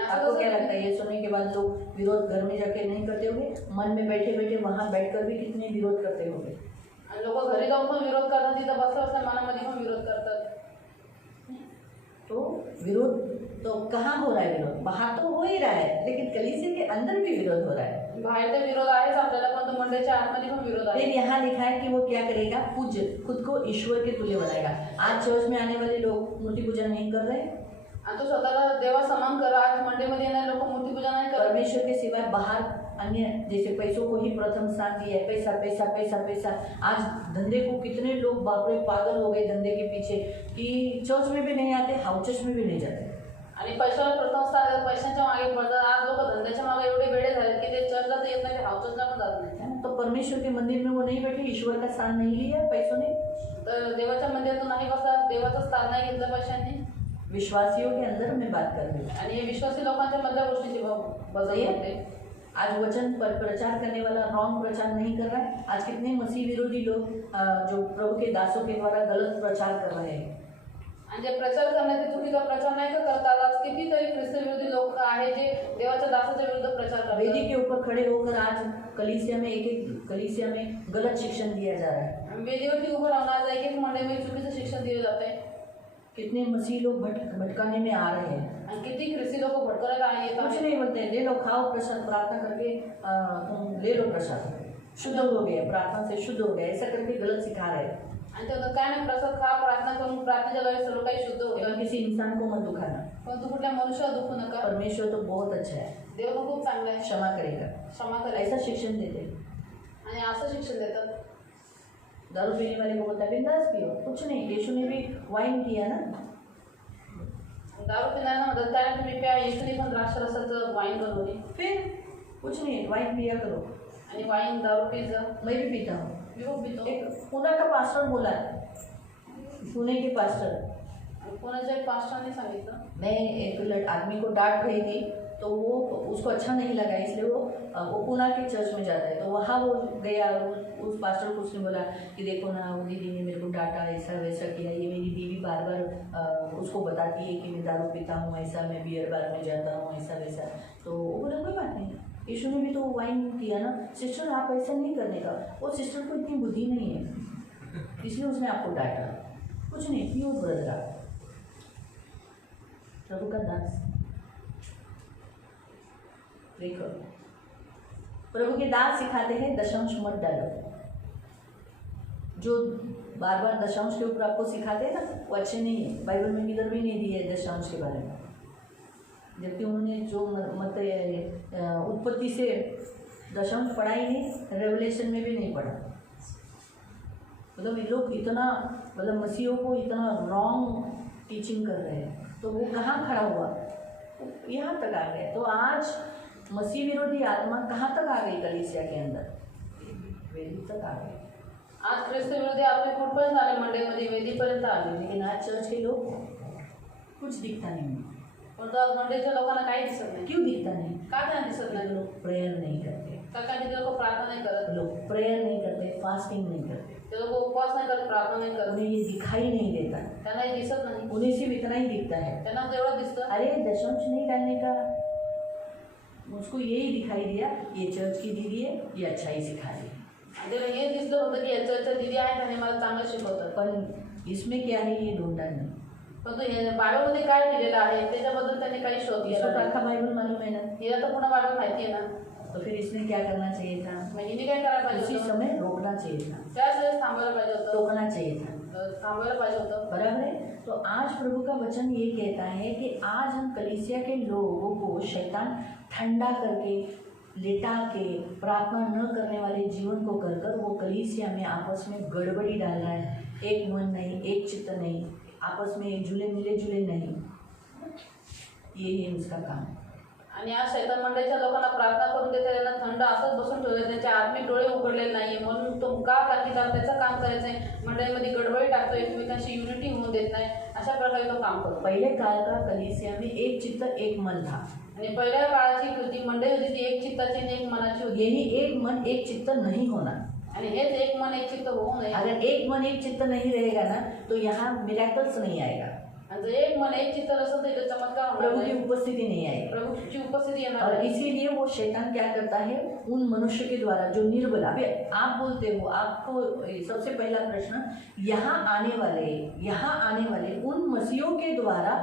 आपको क्या लगता है, ये सुनने के बाद लोग विरोध घर में जाके नहीं करते होंगे? मन में बैठे बैठे वहाँ बैठकर भी कितने विरोध करते होंगे? लोक घरी जाऊन पण विरोध करतात, तिथं बसल्या बसल्या मनामध्ये पण विरोध करतात. तो विरोध तो कहाँ हो रहा है? विरोध बाहर तो हो ही रहा है, लेकिन कलीसिया के अंदर भी विरोध हो रहा है. बाहेर तर विरोध आहेच आपल्याला, पण तो मंडळीच्या आतमध्ये पण विरोध आहे. फिर यहाँ लिखा है कि वो क्या करेगा? पूज्य, खुद को ईश्वर के तुल्य बनाएगा. आज चर्च में आने वाले लोग मूर्ति पूजा नहीं कर रहे, आणि तो स्वतःला देवा समान करा. आज मंडळीमध्ये येणारे लोक मूर्ति पूजा नाही करत. परमेश्वर के सिवाय बाहर अन्य जैसे पैसों को ही प्रथम स्थान दिया है, पैसा पैसा पैसा पैसा. आज धंधे को कितने लोग बाप रे पागल हो गए धंधे के पीछे कि चर्च में भी नहीं आते, हाउस चर्च में भी नहीं जाते. आणि पैशाला प्रथम स्थान, पैशांच्या मागे पडतात. आज लोक धंद्याच्या मागे एवढे वेडे झाले की ते चर्चला तर येत नाही, हाउस चर्चला पण जात नाही. तो परमेश्वर के मंदिर में वो नहीं बैठे, ईश्वर का स्थान नहीं लिया पैसों ने, तर देवाच्या मंदिरातून नाही बसला, देवाचं स्थान नाही घेतलं पैशांनी. विश्वासियों के अंदर मैं बात कर रही हूँ, आणि हे विश्वासी लोकांच्या मधल्या गोष्टीची बजाई होते. आज वचन पर प्रचार करने वाला रॉन्ग प्रचार नहीं कर रहा है. आज कितने मसीह विरोधी लोग जो प्रभु के दासों के द्वारा गलत प्रचार कर रहे हैं. आणि जे प्रचार करण्याचे चुकीचा प्रचार नाही का करतात. आज कितीतरी ख्रिस्त विरोधी लोक आहेत जे देवाच्या दासाच्या विरुद्ध प्रचार करतात. वेदी के ऊपर खड़े होकर आज कलीसिया में एक कलीसिया में गलत शिक्षण दिया जा रहा है. वेदीवरती उभं राहून आज एक मंडळीमध्ये चुकीचं शिक्षण दिलं जात आहे. कितने मसीह लोग भटकाने में आ रहे हैं। आणि किती ख्रिस्ती लोक भटकत आहे कुछ नहीं बोलते हैं, ले लो खाओ प्रसाद, प्रार्थना करके तुम ले लो प्रसाद, शुद्ध हो गए, प्रार्थना से शुद्ध हो गए, ऐसा करके गलत सिखा रहे हैं। आणि ते काय नाही, प्रसाद खा, प्रार्थना करून प्रार्थनेच्या द्वारे सर्व काही शुद्ध होतं. लेकिन किसी इंसान को मत दुखाना, पण तू कुठल्या मनुष्याला दुखू नका. परमेश्वर तो बहुत अच्छा है, देव तो खूप चांगला आहे, क्षमा करेगा, क्षमा करायचं ऐसा शिक्षण देते हैं। आणि असं शिक्षण देतात. दारू पीने वाले को बोलता है बिंदास पियो, कुछ नहीं, यीशु ने भी वाइन किया ना, दारू पिणाऱ्यांना म्हणतात काय तुम्ही प्या, येशूने पण द्राक्षरसाचं वाईन बनवली, फिर कुछ नहीं, वाइन पिया करो। आणि वाईन दारू पिझ्झा मैं भी पीता हूँ। मी खूप पितो. एक पुणे का पास्टर बोला, पुणे के पास्टर, कोणाच्या एक पास्टरने सांगितलं, मैं एक आदमी को डांट रही थी, तो वो उसको अच्छा नहीं लगा, इसलिए वो पुणे के चर्च में जाता है, तो वहाँ वो गया, उस पास्टर को उसने बोला कि देखो ना, वो दीदी ने मेरे को डांटा, ऐसा वैसा किया, ये मेरी बीवी बार बार उसको बताती है कि मैं दारू पीता हूँ, ऐसा मैं बियर बार में जाता हूँ, ऐसा वैसा। तो वो बोला कोई बात नहीं, यीशु ने भी तो वाइन किया ना, सिस्टर आप ऐसा नहीं करने का। वो सिस्टर को इतनी बुद्धि नहीं है, इसलिए उसने आपको डांटा, कुछ नहीं, पियो ब्रदर आप। प्रभु का दास, देखो प्रभु के दास सिखाते हैं दशंश मत डालो। जो बार बार दशंश के ऊपर आपको सिखाते हैं ना, वो अच्छे नहीं है, बाइबल में किधर भी नहीं दिए दशंश के बारे में, जबकि उन्होंने जो मत उत्पत्ति से दशंश पढ़ा ही नहीं, रेवलेशन में भी नहीं पढ़ा। मतलब ये लोग इतना, मतलब मसीहों को इतना रॉन्ग टीचिंग कर रहे हैं, तो वो कहाँ खड़ा हुआ, यहाँ तक आ गए। तो आज मसीह विरोधी आत्मा कहाँ तक आ गई कलीसिया के अंदर, वेदी तक आ गई। आज ख्रिस्त विरोधी आपले कुठपर्यंत आले, मंडळीमध्ये वेदीपर्यंत आले. लेकिन आज चर्च के लोग कुछ दिखता नहीं, पण आज मंडळीच्या लोकांना काही दिसत नाही. क्यों दिखता नहीं? का काय दिसत नाही? लोग प्रेयर नहीं करते, कारण ते लोक प्रार्थना नाही करत, लोग प्रेयर नहीं करते, फास्टिंग नहीं करते, ते लोक उपवास नाही करत, प्रार्थना नाही करत, उन्हें ये दिखाई नहीं देता, त्यांना हे दिसत नाही, उन्हें सिर्फ इतना ही दिखता है, त्यांना तेवढं दिसतं, अरे दशंश नहीं डालने का, उसको यही दिखाई दिया ये चर्च की दीदी है, ये अच्छा ही सिखा रही है। त्याला हे दिसलं होतं की याच्या दीदी आहेत आणि मला चांगलं शिकवतात, पर इसमें क्या है ये ढूंढा नहीं। पण तो बायबलमध्ये काय दिलेलं आहे त्याच्याबद्दल त्यांनी काही शोध इसको केला. आखा बाइबल मालूम है ना, हिला तर पुन्हा बायबल माहिती आहे ना, तो फिर इसने क्या करना चाहिए था, मग हिने काय करायला पाहिजे उसी होतं, समय रोकना चाहिए था, त्याच वेळेस थांबायला पाहिजे होतं, टोकना चाहिए था, थांबायला पाहिजे होतं. बराबर है। तो आज प्रभु का वचन ये कहता है कि आज हम कलीसिया के लोगों को शैतान ठंडा करके, लेटा के, प्रार्थना न करने वाले जीवन को कर कर वो कलीसिया में आपस में गड़बड़ी डाल रहा है। एक मन नहीं, एक चित्त नहीं, आपस में झूले मिले जुले नहीं, ये है उसका काम। आणि आज शैतान मंडळीच्या लोकांना प्रार्थना करून देते, त्यांना थंड असंच बसून ठेवले, त्यांचे आत्मिक डोळे उघडलेले नाहीये, म्हणून तो का कारण त्याचं काम करायचंय, मंडळीमध्ये गडबडी टाकतो, एकमेकांशी युनिटी होऊन देत नाही, अशा प्रकारे तो काम करतो. पहले काल का कलीसिया में एक चित्त एक मन था, आणि पहिल्या काळाची कृती मंडळी होती ती एक चित्ताची आणि एक मनाची होती. यही एक मन एक चित्त नहीं होना, आणि हेच एक मन एक चित्त होऊ नये. अगर एक मन एक चित्त नहीं रहेगा ना, तो यहाँ मिराकल्स नहीं आएगा, आणि जर एक मन एक चित्त असेल तर इथे चमत्कार होणार प्रभु की नाही, उपस्थिति नहीं आएगी। प्रभूची उपस्थिती येणार और नाही. इसीलिए वो शैतान क्या करता है, उन मनुष्य के द्वारा जो निर्बल, अभी आप बोलते हो, आपको सबसे पहला प्रश्न, यहाँ आने वाले उन मसीहों के द्वारा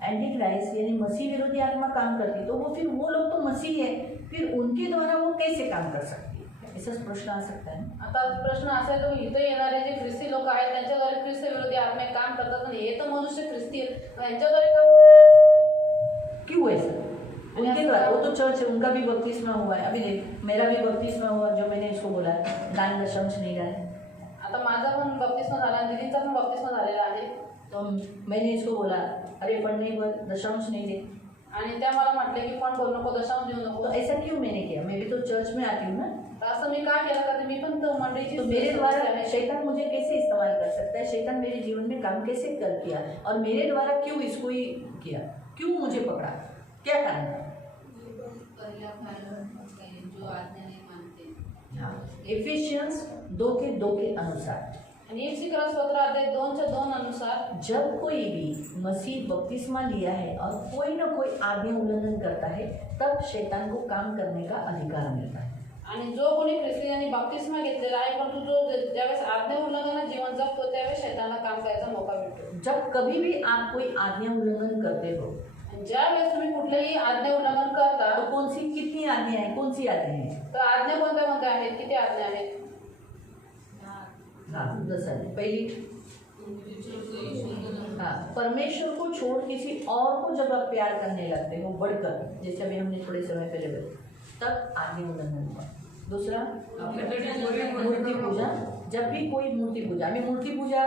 एंटी क्राइस्ट यानी मसीह विरोधी आत्मा काम करती, तो वो फिर वो लोग तो मसीह है, फिर उनके द्वारा वो कैसे काम कर सकती है, ऐसा प्रश्न आ सकता है। आता प्रश्न असा आहे, तो इथे येणारे जे ख्रिस्ती लोक आहेत त्यांच्याद्वारे ख्रिस्त विरोधी आत्मे काम करतात आणि हे तर मनुष्य ख्रिस्ती आहेत, यांच्याद्वारे काम करतात. क्यों ऐसा? उनके द्वारा, वो तो चर्च है, उनका भी बपतिस्मा हुआ है, अभी देख मेरा भी बपतिस्मा हुआ, जो मैंने इसको बोला दान दशंश नहीं डाले, आता माझा पण बपतिस्मा झाला आणि दीदीचा पण बपतिस्मा झालेला आहे, तो मैंने इसको बोला अरे फंड नहीं भर, दशंश नहीं दे, आणि त्या मला म्हटले की फंड भरू नको, दशांश देऊ नको. तो ऐसा क्यों मैंने किया, मैं भी तो चर्च में आती हूँ ना, तर असं मी का केलं, का मी पण तो मंडळीची तो मेरे द्वारा शैतान मुझे कैसे इस्तेमाल कर सकता है, शैतान मेरे जीवन में काम कैसे कर किया, और मेरे द्वारा क्यों इसको ही किया, क्यों मुझे पकड़ा, क्या कारण था? जो आज्ञा नहीं मानते. हाँ, एफिशियंस 2 के अनुसार, आणि इफिसियन्स पत्र अध्याय 2:2 अनुसार जब कोई भी मसीह बपतिस्मा लिया है और कोई ना कोई आज्ञा उल्लंघन करता है, तब शैतान को काम करने का अधिकार मिलता है. आणि जो कोणी ख्रिस्ती आणि बप्तिस्मा घेतलेला आहे परंतु जो ज्यावेळेस आज्ञा उल्लंघन जीवन जगतो त्यावेळेस शैतानाला काम करायचा मौका मिळतो. जब कभी भी आप कोई आज्ञा उल्लंघन करते हो आणि ज्यावेळेस तुम्ही कुठलेही आज्ञा उल्लंघन करता तो कौन सी कितनी आज्ञा है, कौन सी आज्ञा है? तर आज्ञा कोणत्या कोणत्या आहेत, किती आज्ञा आहेत? हाँ 10 आज्ञा. पहली, हाँ, परमेश्वर को छोड़ किसी और को जब आप प्यार करने लगते हो बढ़कर, जैसे अभी हमने थोड़े समय पहले बताया, तब आज्ञा उल्लंघन हुआ. दूसरा मूर्ति पूजा. जब भी कोई मूर्ति पूजा, अभी मूर्ति पूजा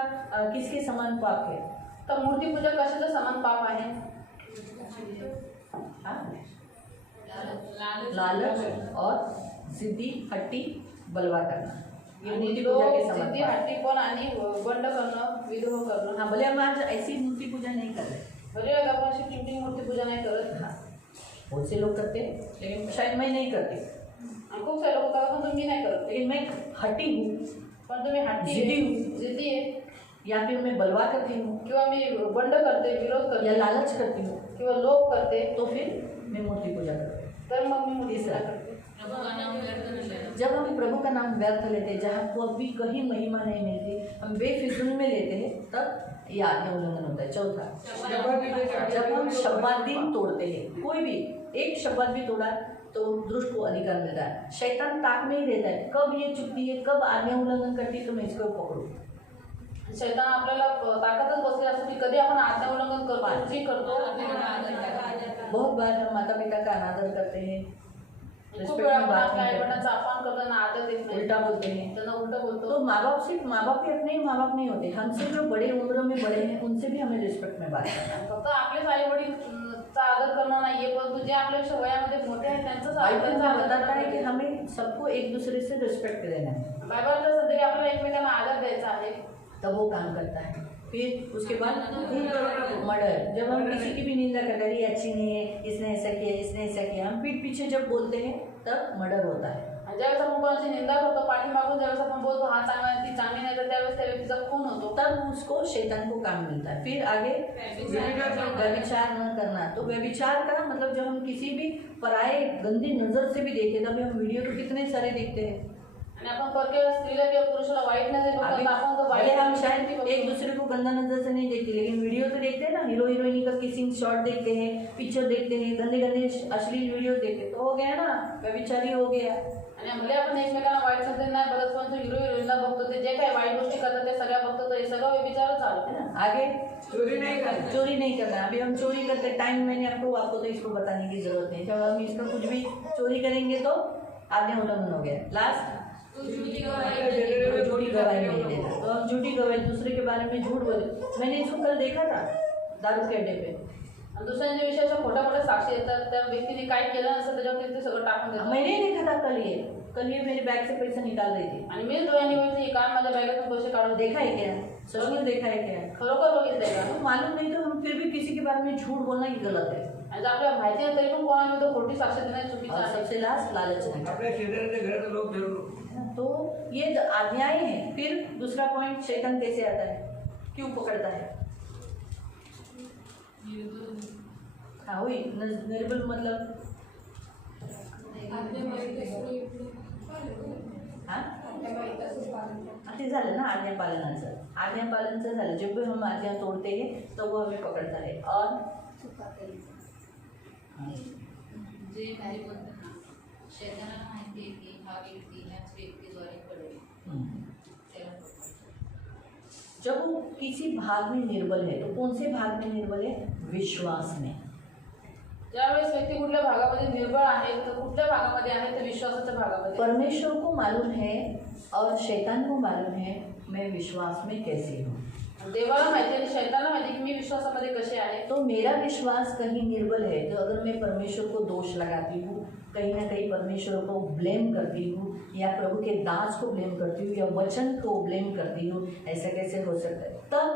किसके समान पाप है? तर मूर्ती पूजा कशाचं समान पाप आहे? हाँ? लालच और जिद्दी हट्टी बलवा करना, ये मूर्ति पूजा के समान जिद्दी पाप है. हट्टीपण आणि बंड करणं, विद्रोह करणं. हाँ, भले हम आज ऐसी मूर्ति पूजा नहीं कर रहे, म्हणजे आपण अशी टिमटिम मूर्ती पूजा नाही करत. हाँ, बहुत से लोग करते हैं, लेकिन शायद मैं नहीं करती. आणि खूप सारे लोक करतात पण तुम्ही नाही करत. लेकिन मैं हट्टी हूँ, पण तुम्ही हट्टी जिद्दी आहे, हूँ, जिद्दी आहे, या फिर मैं बलवा करती हूँ, किंवा मी बंड करते, विरोध या करते, लालच करती हूँ, किंवा लोभ करते, तो फिर मैं मूर्ति पूजा करती हूँ. तर मग मी मूर्ती तीसरा. पूजा करते. जब हम प्रभु का नाम व्यर्थ लेते हैं, जहाँ को अभी कहीं महिमा नहीं मिलती, हम बेफिजूल में लेते हैं, तब ये आज्ञा उल्लंघन होता है. चौथा, जब हम शब्बात दिन तोड़ते हैं, कोई भी एक शब्बात भी तोड़ा तो दुष्ट को अधिकार मिलता है. शैतान ताक में ही रहता है, कब ये चुकती है, कब आज्ञा उल्लंघन करती है, तो मैं इसको पकड़ू. शैतान आपल्याला ताकदच बसलेला असतो की कधी आपण आज्ञा उल्लंघन करतो, जी करतो. बहुत बार हम माता पिता का अनादर करते हैं, खूप रिस्पेक्ट वेळा में आपण बात आपल्या नहीं आई करते, वडिलांचा अपमान करतो आणि आदर देत नाही, उल्टा बोलते हैं. त्यांना उलट बोलतो. तो माँ बाप सिर्फ माँ बाप ही अपने माँ बाप नहीं होते, हमसे जो बड़े उम्र में बड़े हैं उनसे भी हमें रिस्पेक्ट में बात करना है. फक्त आपलेच आई वडीलचा आदर करणं नाहीये, परंतु जे आपल्यापेक्षा वयामध्ये मोठे आहेत त्यांचाच बाइबल त्यांचा हमें आदर बताता है करणं. कि हमें सबको एक दूसरे से रिस्पेक्ट देना है, बायबलच्या संदर्भात आपल्याला एकमेकांना आदर द्यायचा आहे. तब वो काम करता है. फिर उसके बाद मर्डर. जब हम किसी की भी निंदा करते हैं, ये अच्छी नहीं है, इसने ऐसा किया, इसने ऐसा किया, हम पीठ पीछे जब बोलते हैं तब मर्डर होता है. आणि ज्यावेळेस आपण कोणाची निंदा करतो पाठीमागून, ज्यावेळेस आपण बोलतो हा चांगला आहे, ती चांगली नाही, तर त्यावेळेस त्या व्यक्तीचा खून होतो. तब उसको शैतान को काम मिलता है. फिर आगे व्यभिचार न करना. तो व्यभिचार का मतलब जब हम किसी भी पराये गंदी नजर से भी देखें, तभी हम वीडियो तो कितने सारे देखते हैं. आणि आपण परकीय स्त्रीला किंवा पुरुषाला वाईट नजर बघतो, अभी तर आपण तो भले वाईट हम नजरेने शायद बघतो. एक दूसरे को गंदा नजर से नहीं देखते, लेकिन वीडियो तो देखते हैं ना, हीरो हीरोइन का किसिंग शॉट देखते हैं, पिक्चर देखते हैं, गंदे गंदे अश्लील वीडियो देखते हैं, तो हो गया ना, व्यभिचारी हो गया. आणि भले आपण एकमेकांना वाईट नजरेने नाही बघत, पण हिरो हिरोईनला बघतो, ते जे काही वाईट गोष्टी करतात ते सगळ्या बघतो, तर हे सगळं व्यभिचारच झालं. है ना. आगे चोरी नहीं करना. अभी हम चोरी करते टाइम, मैंने आपको तो इसको बताने की जरूरत नहीं. जब हम इसका कुछ भी चोरी करेंगे तो आज्ञा उल्लंघन हो गया. लास्ट, झूठी गवाही नहीं देना. तो हम झूठी गवाही, दूसरे के बारे में झूठ बोले. मैंने इसको कल देखा था दारू के अड्डे पे. आणि दुसऱ्यांच्या विषयाच्या खोट्या खोट्या साक्षी येतात, त्या व्यक्तीने काय केलं नसेल त्याच्यावर ते सगळं टाकून देतात. मैंने ही देखा था कल ये मेरे बैग से पैसा निकाल रही थी. आणि मी डोळ्यांनी बघितली, ही काय माझ्या बॅगेतून पैसे काढून देखा है क्या? सच में देखा है क्या? खरोखर बघितलंय का? तो मालूम नहीं तो हम फिर भी किसी के बारे में झूठ बोलना ही गलत है. आणि जर आपल्याला माहिती नाही तरी पण कोणाविरुद्ध खोटी साक्ष देणं चुकीचं और आहे. सबसे लास्ट, लालच नहीं. आपल्या शेजारच्या घरात लोक फिरून तो ये आज्ञाएं हैं. फिर दूसरा पॉइंट, शैतान कैसे आता है, क्यों पकड़ता है? हाँ वही निर्बल मतलब हाँ ते झालं ना आज्ञापालनाचं. आज्ञापालनाचं झालं. जब भी हम आज्ञा तोड़ते हैं तो वो हमें पकड़ता है. और जे काही बोलतात ना, शैतानाला माहिती आहे की हा व्यक्ती ह्याच व्यक्तीद्वारे पडेल, त्याला जब वो किसी भाग में निर्बल है, तो कौन से भाग में निर्बल है? विश्वास में. ज्यावेळेस व्यक्ती कुठल्या भागामध्ये निर्बळ आहे, तर कुठल्या भागामध्ये आहे, तर विश्वासाच्या भागामध्ये. परमेश्वर को मालूम है और शैतान को मालूम है मैं विश्वास में कैसी हूँ. देवाला माहिती आहे आणि शैतानला माहिती की मी विश्वासामध्ये कसे आहे. तो मेरा विश्वास कहीं निर्बल है, तो अगर मैं परमेश्वर को दोष लगाती हूँ, कहीं ना कहीं परमेश्वर को ब्लेम करती हूँ, या प्रभु के दास को ब्लेम करती हूँ, या वचन को ब्लेम करती हूँ, ऐसा कैसे हो सकता है? तब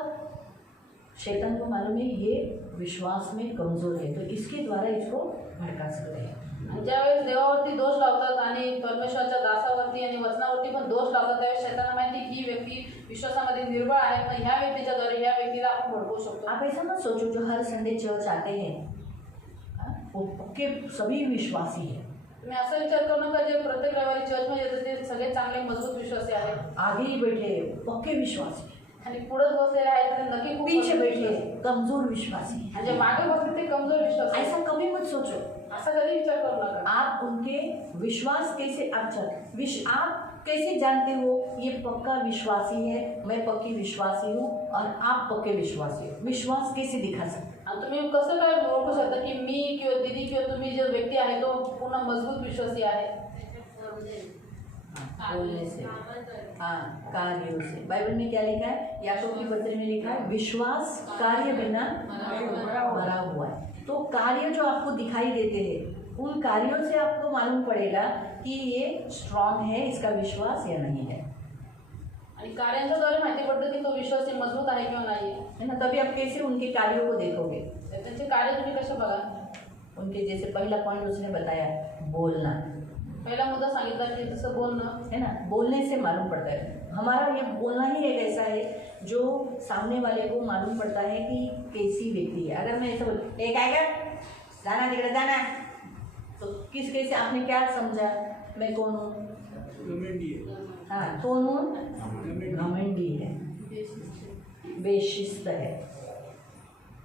शैतान को मालूम है ये विश्वास में कमजोर है, तो इसके द्वारा इसको भड़का सकते हैं. आणि ज्यावेळेस देवावरती दोष लावतात आणि परमेश्वराच्या दासावरती आणि वचनावरती पण दोष लावतात, त्यावेळेस शैतानला माहिती की ही व्यक्ती विश्वासामध्ये निर्बळ आहे, पण ह्या व्यक्तीच्या द्वारे ह्या व्यक्तीला आपण भडकवू शकतो. आप ऐसा मत सोचो जो हर संडे चर्च आते हैं वो पक्के सभी विश्वासी हैं. तुम्ही असा विचार करू नका जे प्रत्येक रविवारी चर्चमध्ये येतात ते सगळे चांगले मजबूत विश्वासी आहेत आगे ही बैठे पक्के विश्वासी, आणि पुढे बसलेले आहेत ते नक्की खूप पीछे मजबूत बैठे विश्वासी. कमजोर विश्वासी। आणि जे मागे बसले ते कमजोर विश्वासी आहेत. ऐसा कभी मत सोचो। असा कधी विचार करू नका. आप उनके विश्वास कैसे आप कैसे जानते हो ये पक्का विश्वासी है, मैं पक्की विश्वासी हूँ और आप पक्के विश्वासी हो? विश्वास कैसे दिखा सकते? आणि तुम्ही कसं काय ओळखू शकता की मी किंवा दीदी किंवा तुम्ही जो व्यक्ति आहे तो पूर्ण मजबूत विश्वासी आहे? बोलने से, हाँ, कार्यों से। बाइबल में क्या लिखा है? याकूब की पत्री में लिखा है विश्वास कार्य बिना भरा हुआ है। तो कार्य जो आपको दिखाई देते हैं उन कार्यों से आपको मालूम पड़ेगा कि ये स्ट्रांग है, इसका विश्वास या नहीं है, आणि कार्यांच्या द्वारे माहिती पडतं की तो विश्वासी मजबूत आहे किंवा नाही आहे. है ना? तभी आप कैसे उनके कार्यों को देखोगे। तर त्यांचे कार्य तुम्ही कसे बघा. उनके जैसे पहला पॉइंट उसने बताया बोलना, पहिला मुद्दा सांगितला की तसं बोलणं. है ना? बोलने से मालूम पड़ता है। हमारा ये बोलना ही एक ऐसा है जो सामने वाले को मालूम पड़ता है कि कैसी व्यक्ति है। अगर मैं ऐसा बोल एक आएगा जाना तिकड़े जाना, तो किस कैसे आपने क्या समझा मैं कौन हूँ? घमंडी है। हाँ, कौन हूँ? घमंडी है, बेशिस्त है,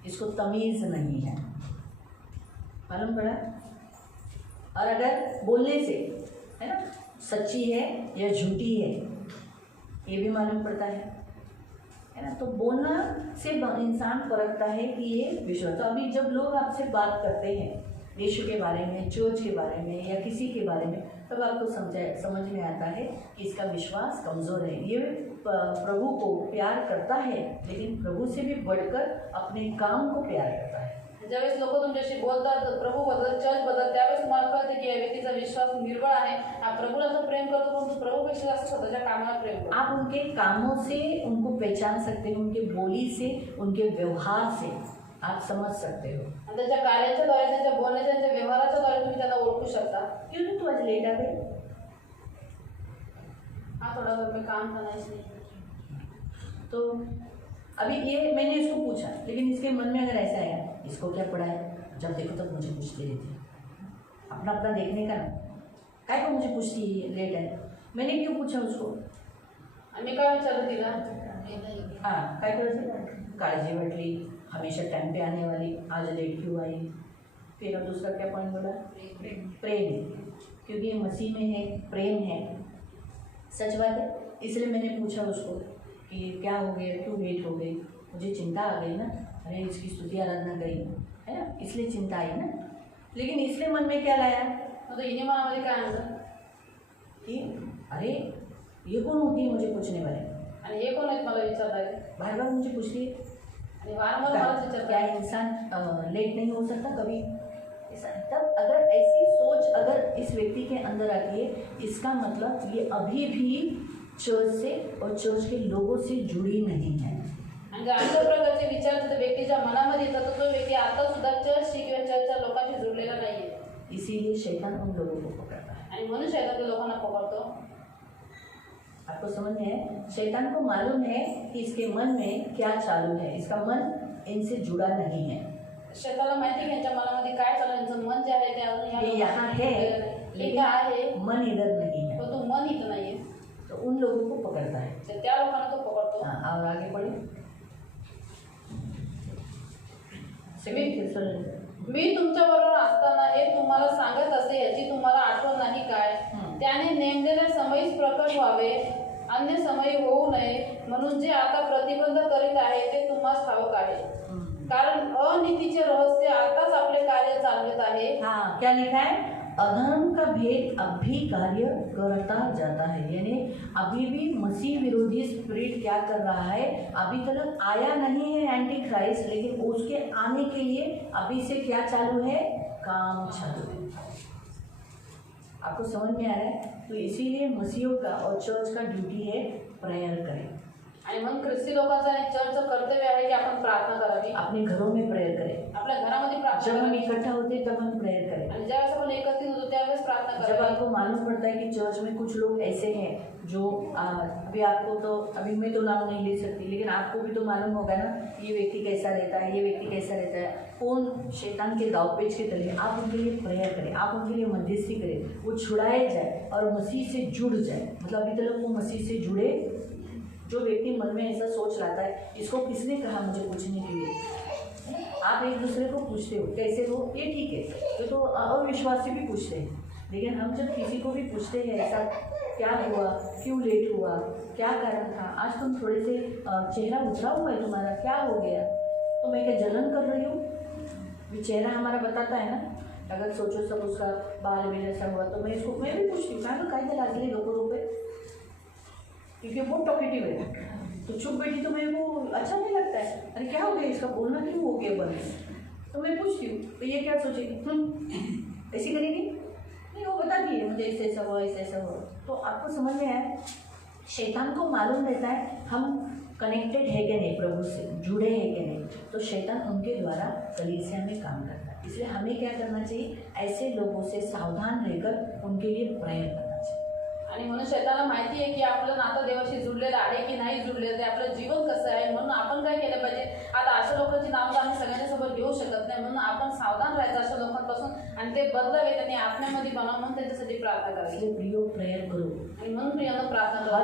इसको तमीज़ नहीं है, मालूम पड़ा? और अगर बोलने से, है ना, सच्ची है या झूठी है ये भी मालूम पड़ता है ना? तो बोलना से इंसान परखता है कि ये विश्वास। तो अभी जब लोग आपसे बात करते हैं यीशु के बारे में, चर्च के बारे में या किसी के बारे में, तब आपको समझ में आता है कि इसका विश्वास कमज़ोर है। ये प्रभु को प्यार करता है लेकिन प्रभु से भी बढ़कर अपने काम को प्यार करता है। ज्यावेळेस लोक तुमच्याशी बोलतात प्रभू बद्दल, चर्च बद्दल, त्यावेळेस तुम्हाला कळते की या व्यक्तीचा विश्वास निर्बळ आहे. हा प्रभूला तो प्रेम करतो परंतु प्रभूपेक्षा जास्त स्वतःच्या कामाला प्रेम करतो. आप उनके कामों से उनको पहचान सकते हो, उनके बोली से, उनके व्यवहार से आप समझ सकते हो। आणि त्याच्या कार्याच्या द्वारे, त्यांच्या बोलण्याच्या, त्यांच्या व्यवहाराच्या द्वारे तुम्ही त्यांना ओळखू शकता. क्यों नहीं तू आज लेट आ गई? हा थोड़ा घर में काम था ना इसलिए. तो अभी ये मैंने इसको पूछा लेकिन इसके मन में अगर ऐसा आया इसको क्या पढ़ा है, जब देखो तब मुझे पूछती रहती है, अपना अपना देखने का ना, काय को मुझे पूछती है लेट है, मैंने क्यों पूछा उसको? आम्ही काय विचारलं तिला? हाँ, काय करायचं? काळजी वाटली, हमेशा टाइम पे आने वाली, आज लेट क्यों आई? फिर अब दूसरा क्या पॉइंट बोला? प्रेम है, क्योंकि ये मसीह में है, प्रेम है, सच बात है। इसलिए मैंने पूछा उसको कि क्या हो गया, क्यों लेट हो गई? मुझे चिंता आ गई ना, अरे इसकी स्तुति आराधना करी है ना, इसलिए चिंता आई ना। लेकिन इसलिए मन में क्या लाया तो हिने मनामध्ये काय आणलं कि अरे ये कौन होती है मुझे पूछने वाले, आणि हे कोण आहेत मला विचारताय बार बार मुझे पूछती है। आणि वारंवार मलाच क्या विचारताय. इंसान लेट नहीं हो सकता कभी? तब अगर ऐसी सोच अगर इस व्यक्ति के अंदर आती है, इसका मतलब ये अभी भी चर्च से और चर्च के लोगों से जुड़ी नहीं है। आणि जर अशा प्रकारचे विचार जर व्यक्तीच्या मनामध्ये येतात तर तो व्यक्ती आता सुद्धा चर्चशी किंवा चर्चच्या लोकांशी जोडलेला नाहीये. इसीलिए शैतान उन लोगों को पकड़ता है। आणि म्हणून शैतान त्या लोकांना पकडतो. आपको समझ में है? शैतान को मालूम है कि इसके मन में क्या चालू है, इसका मन इनसे जुड़ा नहीं है। शैतानाला माहिती की यांच्या मनामध्ये काय चालू आहे, यांचं मन जे आहे ते अजून ये यहाँ है इथं आहे मन इधर नहीं है, पण तो मन इथं नाहीये. तो उन लोगों को पकड़ता है। तर त्या लोकांना तो पकडतो. हाँ, और आगे बढ़े। मी तुमच्याबरोबर असताना हे तुम्हाला सांगत असे याची तुम्हाला आठवण नाही काय? त्याने नेमलेल्या समयीच प्रकट व्हावे, अन्य समयी होऊ नये म्हणून जे आता प्रतिबंध करीत आहे ते तुम्हाला ठाऊक आहे. कारण अनीतीचे रहस्य आताच आपले कार्य चालवित आहे. हाँ, क्या लिखा है? अधर्म का भेद अब भी कार्य करता जाता है, यानी अभी भी मसीह विरोधी स्पिरिट क्या कर रहा है, अभी तक आया नहीं है एंटी क्राइस्ट, लेकिन उसके आने के लिए अभी से क्या चालू है? काम चालू है। आपको समझ में आ रहा है? तो इसीलिए मसीहों का और चर्च का ड्यूटी है प्रेयर करें। आणि मग ख्रिस्ती लोकांचं आणि चर्चचं कर्तव्य आहे की आपण प्रार्थना करावी. अपने घरों में प्रेयर करें। आपल्या घरामध्ये प्रार्थना जब हम करावी. इकट्ठा होते तब हम प्रेयर करें। आणि ज्यावेळेस आपण एकत्रित होतो त्यावेळेस प्रार्थना जब करावी. आपको मालूम पड़ता है कि चर्च में कुछ लोग ऐसे हैं जो अभी आपको तो अभी मैं तो नाम नहीं ले सकती, लेकिन आपको भी तो मालूम होगा ना ये व्यक्ति कैसा रहता है, ये व्यक्ति कैसा रहता है, कौन शैतान के दावपेच के तले, आप उनके लिए प्रेयर करें, आप उनके लिए मध्यस्थी करें, वो छुड़ाए जाए और मसीह से जुड़ जाए. मतलब अभी तक वो मसीह से जुड़े. जो व्यक्ति मन में ऐसा सोच लाता है इसको किसने कहा मुझे पूछने के लिए, आप एक दूसरे को पूछते हो कैसे हो, ये ठीक है, ये तो अविश्वासी भी पूछते हैं. लेकिन हम जब किसी को भी पूछते हैं ऐसा क्या हुआ, क्यों लेट हुआ, क्या कारण था, आज तुम थोड़े से चेहरा उतरा हुआ है तुम्हारा, क्या हो गया, तो मैं क्या जलन कर रही हूँ. ये चेहरा हमारा बताता है ना. अगर सोचो सब उसका बाल भी जैसा हुआ तो मैं भी पूछती हूँ काय लागले लोक क्योंकि वो टॉकेटिव है. तो चुप बैठी तो मेरे को अच्छा नहीं लगता है, अरे क्या हो गया इसका बोलना क्यों हो गया बंद, तो मैं पूछती हूँ तो ये क्या सोचेगी, ऐसी करेगी नहीं, वो बताती है मुझे ऐसे ऐसा हुआ ऐसा ऐसा हुआ. तो आपको समझ में आया, शैतान को मालूम रहता है हम कनेक्टेड है कि नहीं, प्रभु से जुड़े हैं कि नहीं, तो शैतान उनके द्वारा कलीसिया में काम करता है. इसलिए हमें क्या करना चाहिए, ऐसे लोगों से सावधान रहकर उनके लिए प्रेयर करना चाहिए. आणि म्हणून शैतानाला माहिती आहे की आपलं नातं देवाशी जुडलेलं आहे की नाही जुडलेलं ते, आपलं जीवन कसं आहे. म्हणून आपण काय केलं पाहिजे, आता अशा लोकांची नावं आम्ही सगळ्यांच्यासोबत घेऊ शकत नाही, म्हणून आपण सावधान राहायचं अशा लोकांपासून आणि ते बदलावे, त्यांनी आत्म्यामध्ये बनावं म्हणून त्यांच्यासाठी प्रार्थना करावी. इसलिए प्रियो प्रेयर करो. आणि म्हणून प्रियांना प्रार्थना करा.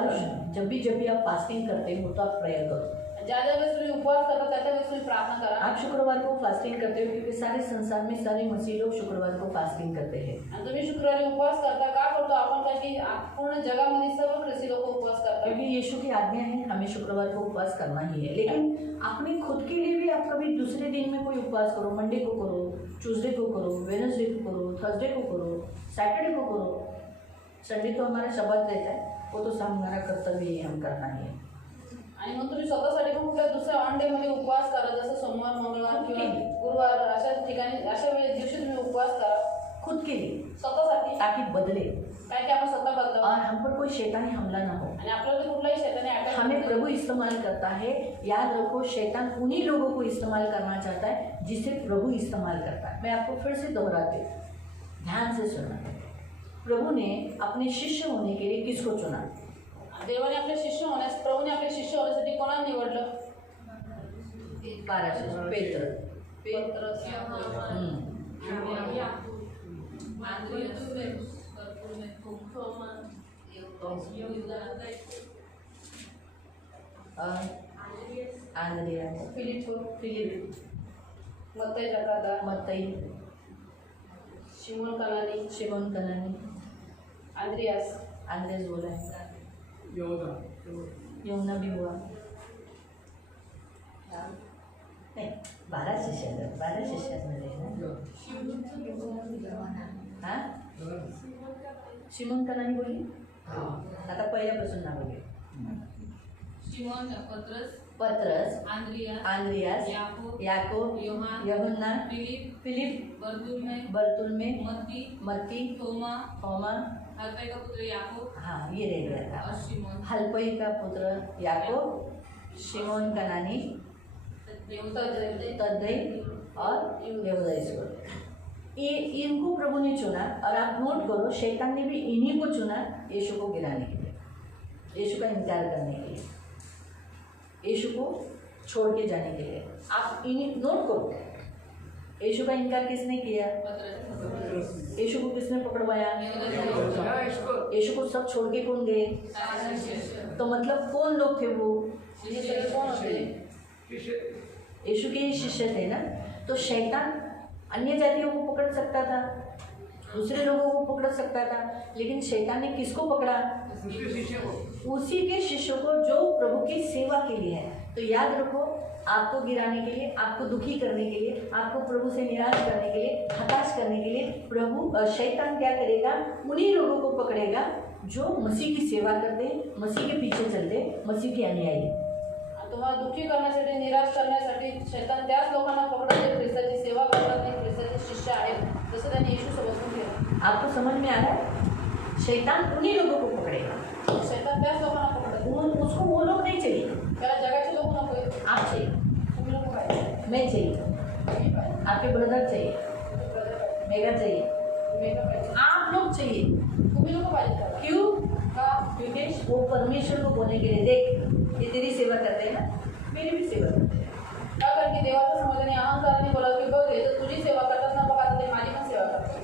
जब भी आप फास्टिंग करते हो तो आप प्रेयर करो. ज्या वेळेस तुम्ही उपवास करता त्या वेळेस तुम्ही प्रार्थना करा. आप शुक्रवार को फास्टिंग करते हो क्योंकि सारे संसार में सारे मसीह लोग शुक्रवार को फास्टिंग करते हैं. आणि तुम्ही शुक्रवारी उपवास करता का करतो आपण, काय की पूर्ण जगामध्ये सर्व ख्रिस्ती लोक उपवास करतात. क्योंकि यीशु की आज्ञा है हमें शुक्रवार को उपवास करना ही है. लेकिन अपने खुद के लिए भी आप कभी दूसरे दिन में कोई उपवास करो, मंडे को करो, ट्यूसडे को करो, वेडनेसडे को करो, थर्सडे को करो, सैटरडे को करो. संडे तो हमारा शब्द रहता है, वो तो हमारा कर्तव्य है, हम करना ही है. आणि मग तुम्ही स्वतःसाठी पण कुठल्या दुसऱ्या ऑन डे मध्ये उपवास करा, जसं सोमवार, मंगळवार किंवा गुरुवार अशा ठिकाणी अशा वेळेस दिवशी तुम्ही उपवास करा खुद के लिए, स्वतःसाठी, ताकि बदले काय की आपण स्वतः बदलावं और हम पर कोई शैतानी हमला ना हो. आणि आपल्याला कुठलाही शैतानी अटॅक हमें प्रभु इस्तेमाल करता है. याद रखो, शैतान उन्हीं लोगों को इस्तेमाल करना चाहता है जिसे प्रभु इस्तेमाल करता है. मैं आपको फिर से दोहराती हूँ, ध्यान से सुनना. प्रभु ने अपने शिष्य होने के लिए किसको चुना? देवाने आपले शिष्य होण्यास, प्रभूने आपले शिष्य होण्यासाठी कोणाला निवडलं? 12 शिष्य. पेत्र. पेत्रस, आंद्रियास, फिलिप, मत्तई जकादा, मत्तई, शिमोन कनानी, शिमोन कनानी, आंद्रियास, आंद्रेस बोला है, यमुना भी हुआ. नहीं, 12 शिष्यांमध्ये है ना. हाँ, शिमोन कनानी बोली. आता पहिल्यापासून नाव बोली. शिमोन, पत्रस, आंद्रियास, याकोब, यूहन्ना, फिलिप, बरतुल्मे, मत्ती, थोमा, हल्फई का पुत्र याकूब, हाँ ये रह गया था. और शिमोन, हल्फई का पुत्र याकोब, शिमोन कनानी, तद्दै और यहूदा इस्करियोती. ये इनको प्रभु ने चुना. और आप नोट करो, शैतान ने भी इन्हीं को चुना यीशु को गिराने के लिए, यीशु का इनकार करने के लिए, यीशु को छोड़ के जाने के लिए. आप इन्हीं नोट करो, यीशु का इनकार किसने किया? यीशु को किसने पकड़वाया? यीशु को सब छोड़ के कौन गए? तो मतलब कौन लोग थे वो? कौन होते? यीशु के शिष्य थे ना. तो शैतान अन्य जातियों को पकड़ सकता था, दूसरे लोगों को पकड़ सकता था, लेकिन शैतान ने किसको पकड़ा? उसी के शिष्यों को जो प्रभु की सेवा के लिए है. तो याद रखो, आपको गिराने के लिए, आपको दुखी करने के लिए, आपको प्रभु से निराश करने के लिए, हताश करने के लिए प्रभु शैतान क्या करेगा? उन्हीं लोगों को पकड़ेगा जो मसीह की सेवा करते, मसीह के पीछे चलते, मसीह के अनुयायी. तुम्हाला दुःखी करण्यासाठी, निराश करण्यासाठी शैतान त्याच लोकांना पकडत जे ख्रिस्ताची सेवा करतात, ते ख्रिस्ताचे शिष्य आहेत, जसं त्यांनी येशू सोबत केलं. आपको समझ में आ रहा है? शैतान उन्हीं लोगों को पकड़ेगा. शैतान त्याच लोकांना पकडत. उसको वो लोग नहीं चाहिए, त्याला जगाचे लोक नको आहेत. आप चाहिए, तुम्ही लोक पाहिजे, मैं चाहिए, तुम्ही पाहिजे, आपके ब्रदर चाहिए, मेगा चाहिए, वेगळं पाहिजे. आप लोग चाहिए। तुम्ही लोक पाहिजे त्याला. क्यों? का? क्योंकि वो परमेश्वर को बोलने के लिए, देख ये तेरी सेवा करते हैं ना, मेरी भी सेवा करते हैं। का कारण की देवाच्या समोर अहंकाराने बोला की बघ हे तर तुझी सेवा करतात ना, बघ आता ते माझी पण सेवा करतात.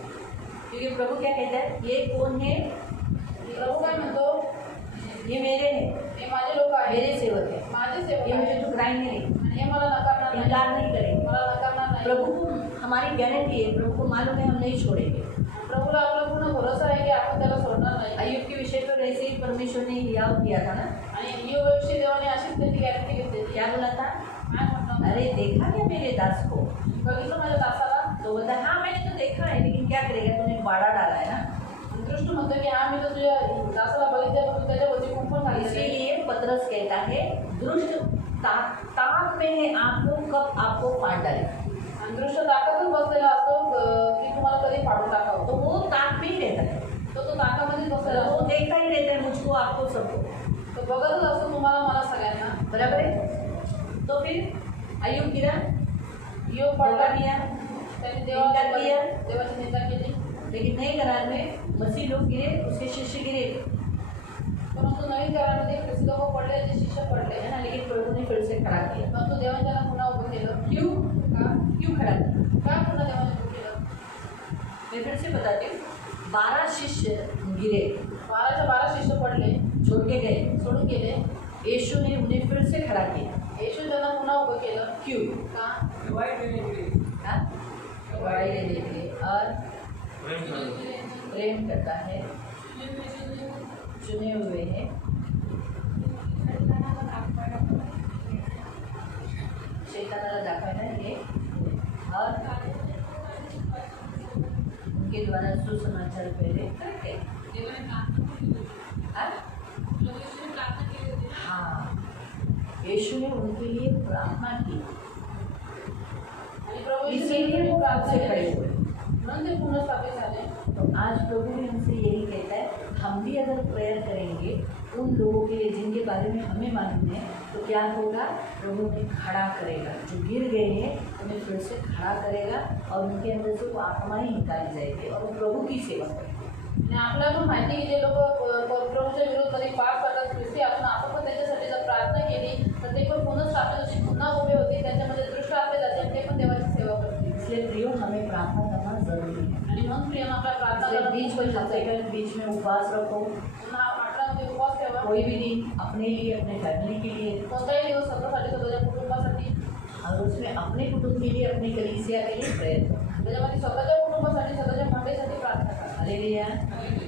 क्योंकि प्रभु क्या कहता है, ये कौन है? प्रभू काय म्हणतो, ये मेरे हैं, हे माझे लोक आहेत, मेरे सेवक है, माझे सेवक ये मुझे आहेत. ठुकराएंगे नहीं, आणि हे मला नकारणार नाही, इनकार नहीं करेंगे। मला नकारणार नाही. प्रभु को हमारी गारंटी है, प्रभु को मालूम है हम नहीं छोड़ेंगे। प्रभूला आपला पूर्ण भरोसा आहे की आपण त्याला सोडणार नाही. अय्यूब के विषय पर ऐसे ही परमेश्वर ने याद किया था ना, आणि योगविषयी देवाने अशीच त्याची गॅरंटी घेतली. क्या बोला था? काय म्हणतो, अरे देखा क्या मेरे दास को? बघितलं माझ्या दासाला. तो बोलता हाँ मैंने तो देखा है, लेकिन क्या करेगा, तूने बाड़ा डाला है ना। दृष्ट म्हणतो की हा मी तर तुझ्या दासाला बघितलं, पण तू त्याच्यावरती कुंपण घातलेलं आहे. इसीलिए पतरस कहता है, दुष्ट ताक में है आपको, कब आपको फाड़ डाले। आणि दृष्ट ताकातच बसलेला असतो की तुम्हाला कधी फाडून टाकावं. तो वो ताक में ही रहता है, तो ताकामध्येच बसलेला वो असतो. देखता ही रहता है मुझको, आपको, सबको। तो बघतच असतो तुम्हाला, मला सगळ्यांना. बराबर है। तो फिर अय्यूब गिरा, योग धोखा पडला, दिया, त्यांनी निंदा किया। देवाची निंदा केली. लेकिन नए करार में मसीह लोग गिरे, उसके शिष्य गिरे, परंतु नवीन करारामध्ये ख्रिस्त लोक पडले, जे शिष्य पडले है ना, लेकिन प्रभु ने फिर से खड़ा किया। परंतु देवाने त्यांना पुन्हा उभं केलं. क्यों? का? क्यों खड़ा किया? का पुन्हा देवाने उभं केलं? मैं फिर से बताती हूँ, 12 शिष्य गिरे, 12च्या 12 शिष्य पडले, छोड़ के गए, सोडून गेले. यीशु ने उन्हें फिर से खड़ा किया। येशू त्यांना पुन्हा उभं केलं. क्यों? का? वाईट देणे के लिए हाँ? बड़ाई देने के लिए और प्रेम करणे. प्रेम करता है, चुने हुए हैं, शैतानाला दाखवायला हे, और उनके द्वारा सुसमाचार पहले करते। हाँ? हाँ, यीशु ने उनके लिए प्रार्थना की, आणि प्रभू इसीलिए वो प्रार्थना से खड़े हुए। म्हणून ते पुन्हा स्थापित झाले. तो आज प्रभु भी हमसे यही कहता है, हम भी अगर प्रेयर करेंगे उन लोगों के लिए जिनके बारे में हमें मालूम है, तो क्या होगा, प्रभु उन्हें खड़ा करेगा। जो गिर गए हैं उन्हें फिर से खड़ा करेगा, और उनके अंदर से वो आत्माएं निकाली जाएगी और वो प्रभु की सेवा करेंगे। आणि आपल्याला पण माहिती की जे लोक प्रभूच्या विरोधामध्ये पाप करतात, ख्रिस्ती आपण पण त्याच्यासाठी जर प्रार्थना केली तर ते पण पुन्हा स्थापित होतील, पुन्हा उभे होतील, त्यांच्यामध्ये दृष्ट आपले जाते आणि ते पण देवाची सेवा करतील. इसलिए प्रियो हमें प्रार्थना करना जरूरी है। आणि म्हणून प्रिय आपल्या प्रार्थना इसलिए करणं बीच खूप में गरजेचं आहे. बीच में उपवास रखो, पुन्हा आठवड्यामध्ये उपवास ठेवा. कोई भी दिन अपने लिए, अपने फैमिली के लिए, कोणताही दिवस स्वतःसाठी, स्वतःच्या कुटुंबासाठी, और उसमें अपने कुटुंब के लिए, अपनी कलीसिया के लिए प्रेयर करो। त्याच्यामध्ये स्वतःच्या कुटुंबासाठी, स्वतःच्या मंडळीसाठी प्रार्थना करा. हालेलुया।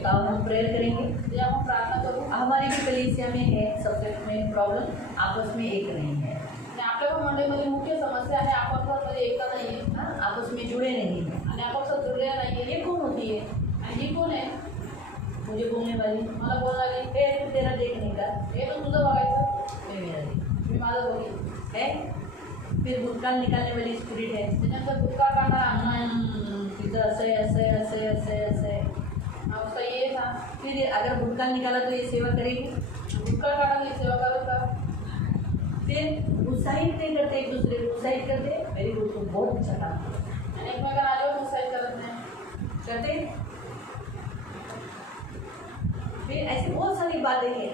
तो अब हम प्रेयर करेंगे। ते आपण प्रार्थना करू. हमारी भी कलीसिया में है सबसे मेन प्रॉब्लम, आपस में एक नहीं है। आणि आपल्या पण मंडळीमध्ये मुख्य समस्या आहे, आपापसामध्ये एकता नाही आहे हाँ, आपस में जुड़े नहीं हैं। आणि आपापसात जुळलेला नाही आहे. ये कौन होती है? आणि ही कोण आहे? मुझे बोलने वाली, मला बोलणारी. हे तू तेरा देखने का, हे तर तुझं बघायचं, मैं मेरा देख मी माझं बघीन. है। फिर भूतकाल निकालने वाली स्पिरिट है, त्याच्यानंतर भूतकाळ काढणारा आत्मा आहे. तिथं असं आहे, असं आहे, असं आहे, असं आहे, असं आहे। हा उसका ये था. फिर अगर भूतकाल निकाला तो ये सेवा करेगी। भूतकाळ काढायला ही सेवा करत का? फिर उत्साहित नहीं करते, एक दूसरे को उत्साहित करते, वेरी गुड, तो बहुत अच्छा काम करते। आणि एकमेकांना आल्यावर उत्साहित करत नाही. करते। फिर ऐसी बहुत सारी बातें हैं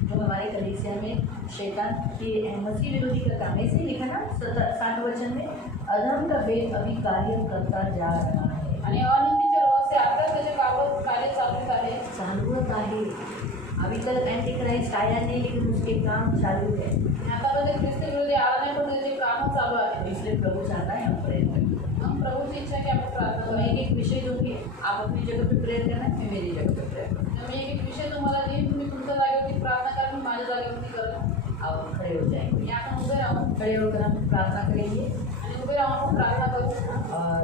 जो हमारे कलीसिया में शैतान की मसीह विरोधी का काम, ऐसे ही लिखा ना 60 वचन में, अधर्म का भेद अभी कार्य करता जा रहा है। आणि अनितीचे रहस्य आता त्याचे कार्य चालूच आहे. चालूच आहे। अभी तक एंटी क्राइस्ट आया नहीं, लेकिन उसके काम चालू है। आणि आता पण ते ख्रिस्ती विरोधी आला नाही, पण त्याचे कामं चालू आहे. इसलिए प्रभु चाहता है हम प्रेयर करें। मग प्रभूची इच्छा आहे की आपण प्रार्थना तो मैं करू. एक विषय दूंगी, आप अपनी जगह पे प्रेयर करना, मैं मेरी जगह पे प्रेयर करूँ। तर मी एक विषय तुम्हाला देईन, तुम्ही तुमच्या जागेवरती प्रार्थना करा, मी माझ्या जागेवरती करा. आप खड़े हो जाएंगे, आणि आपण उभे राहू खड़े होकर हम प्रार्थना करेंगे आणि उभे राहून आपण प्रार्थना करू. और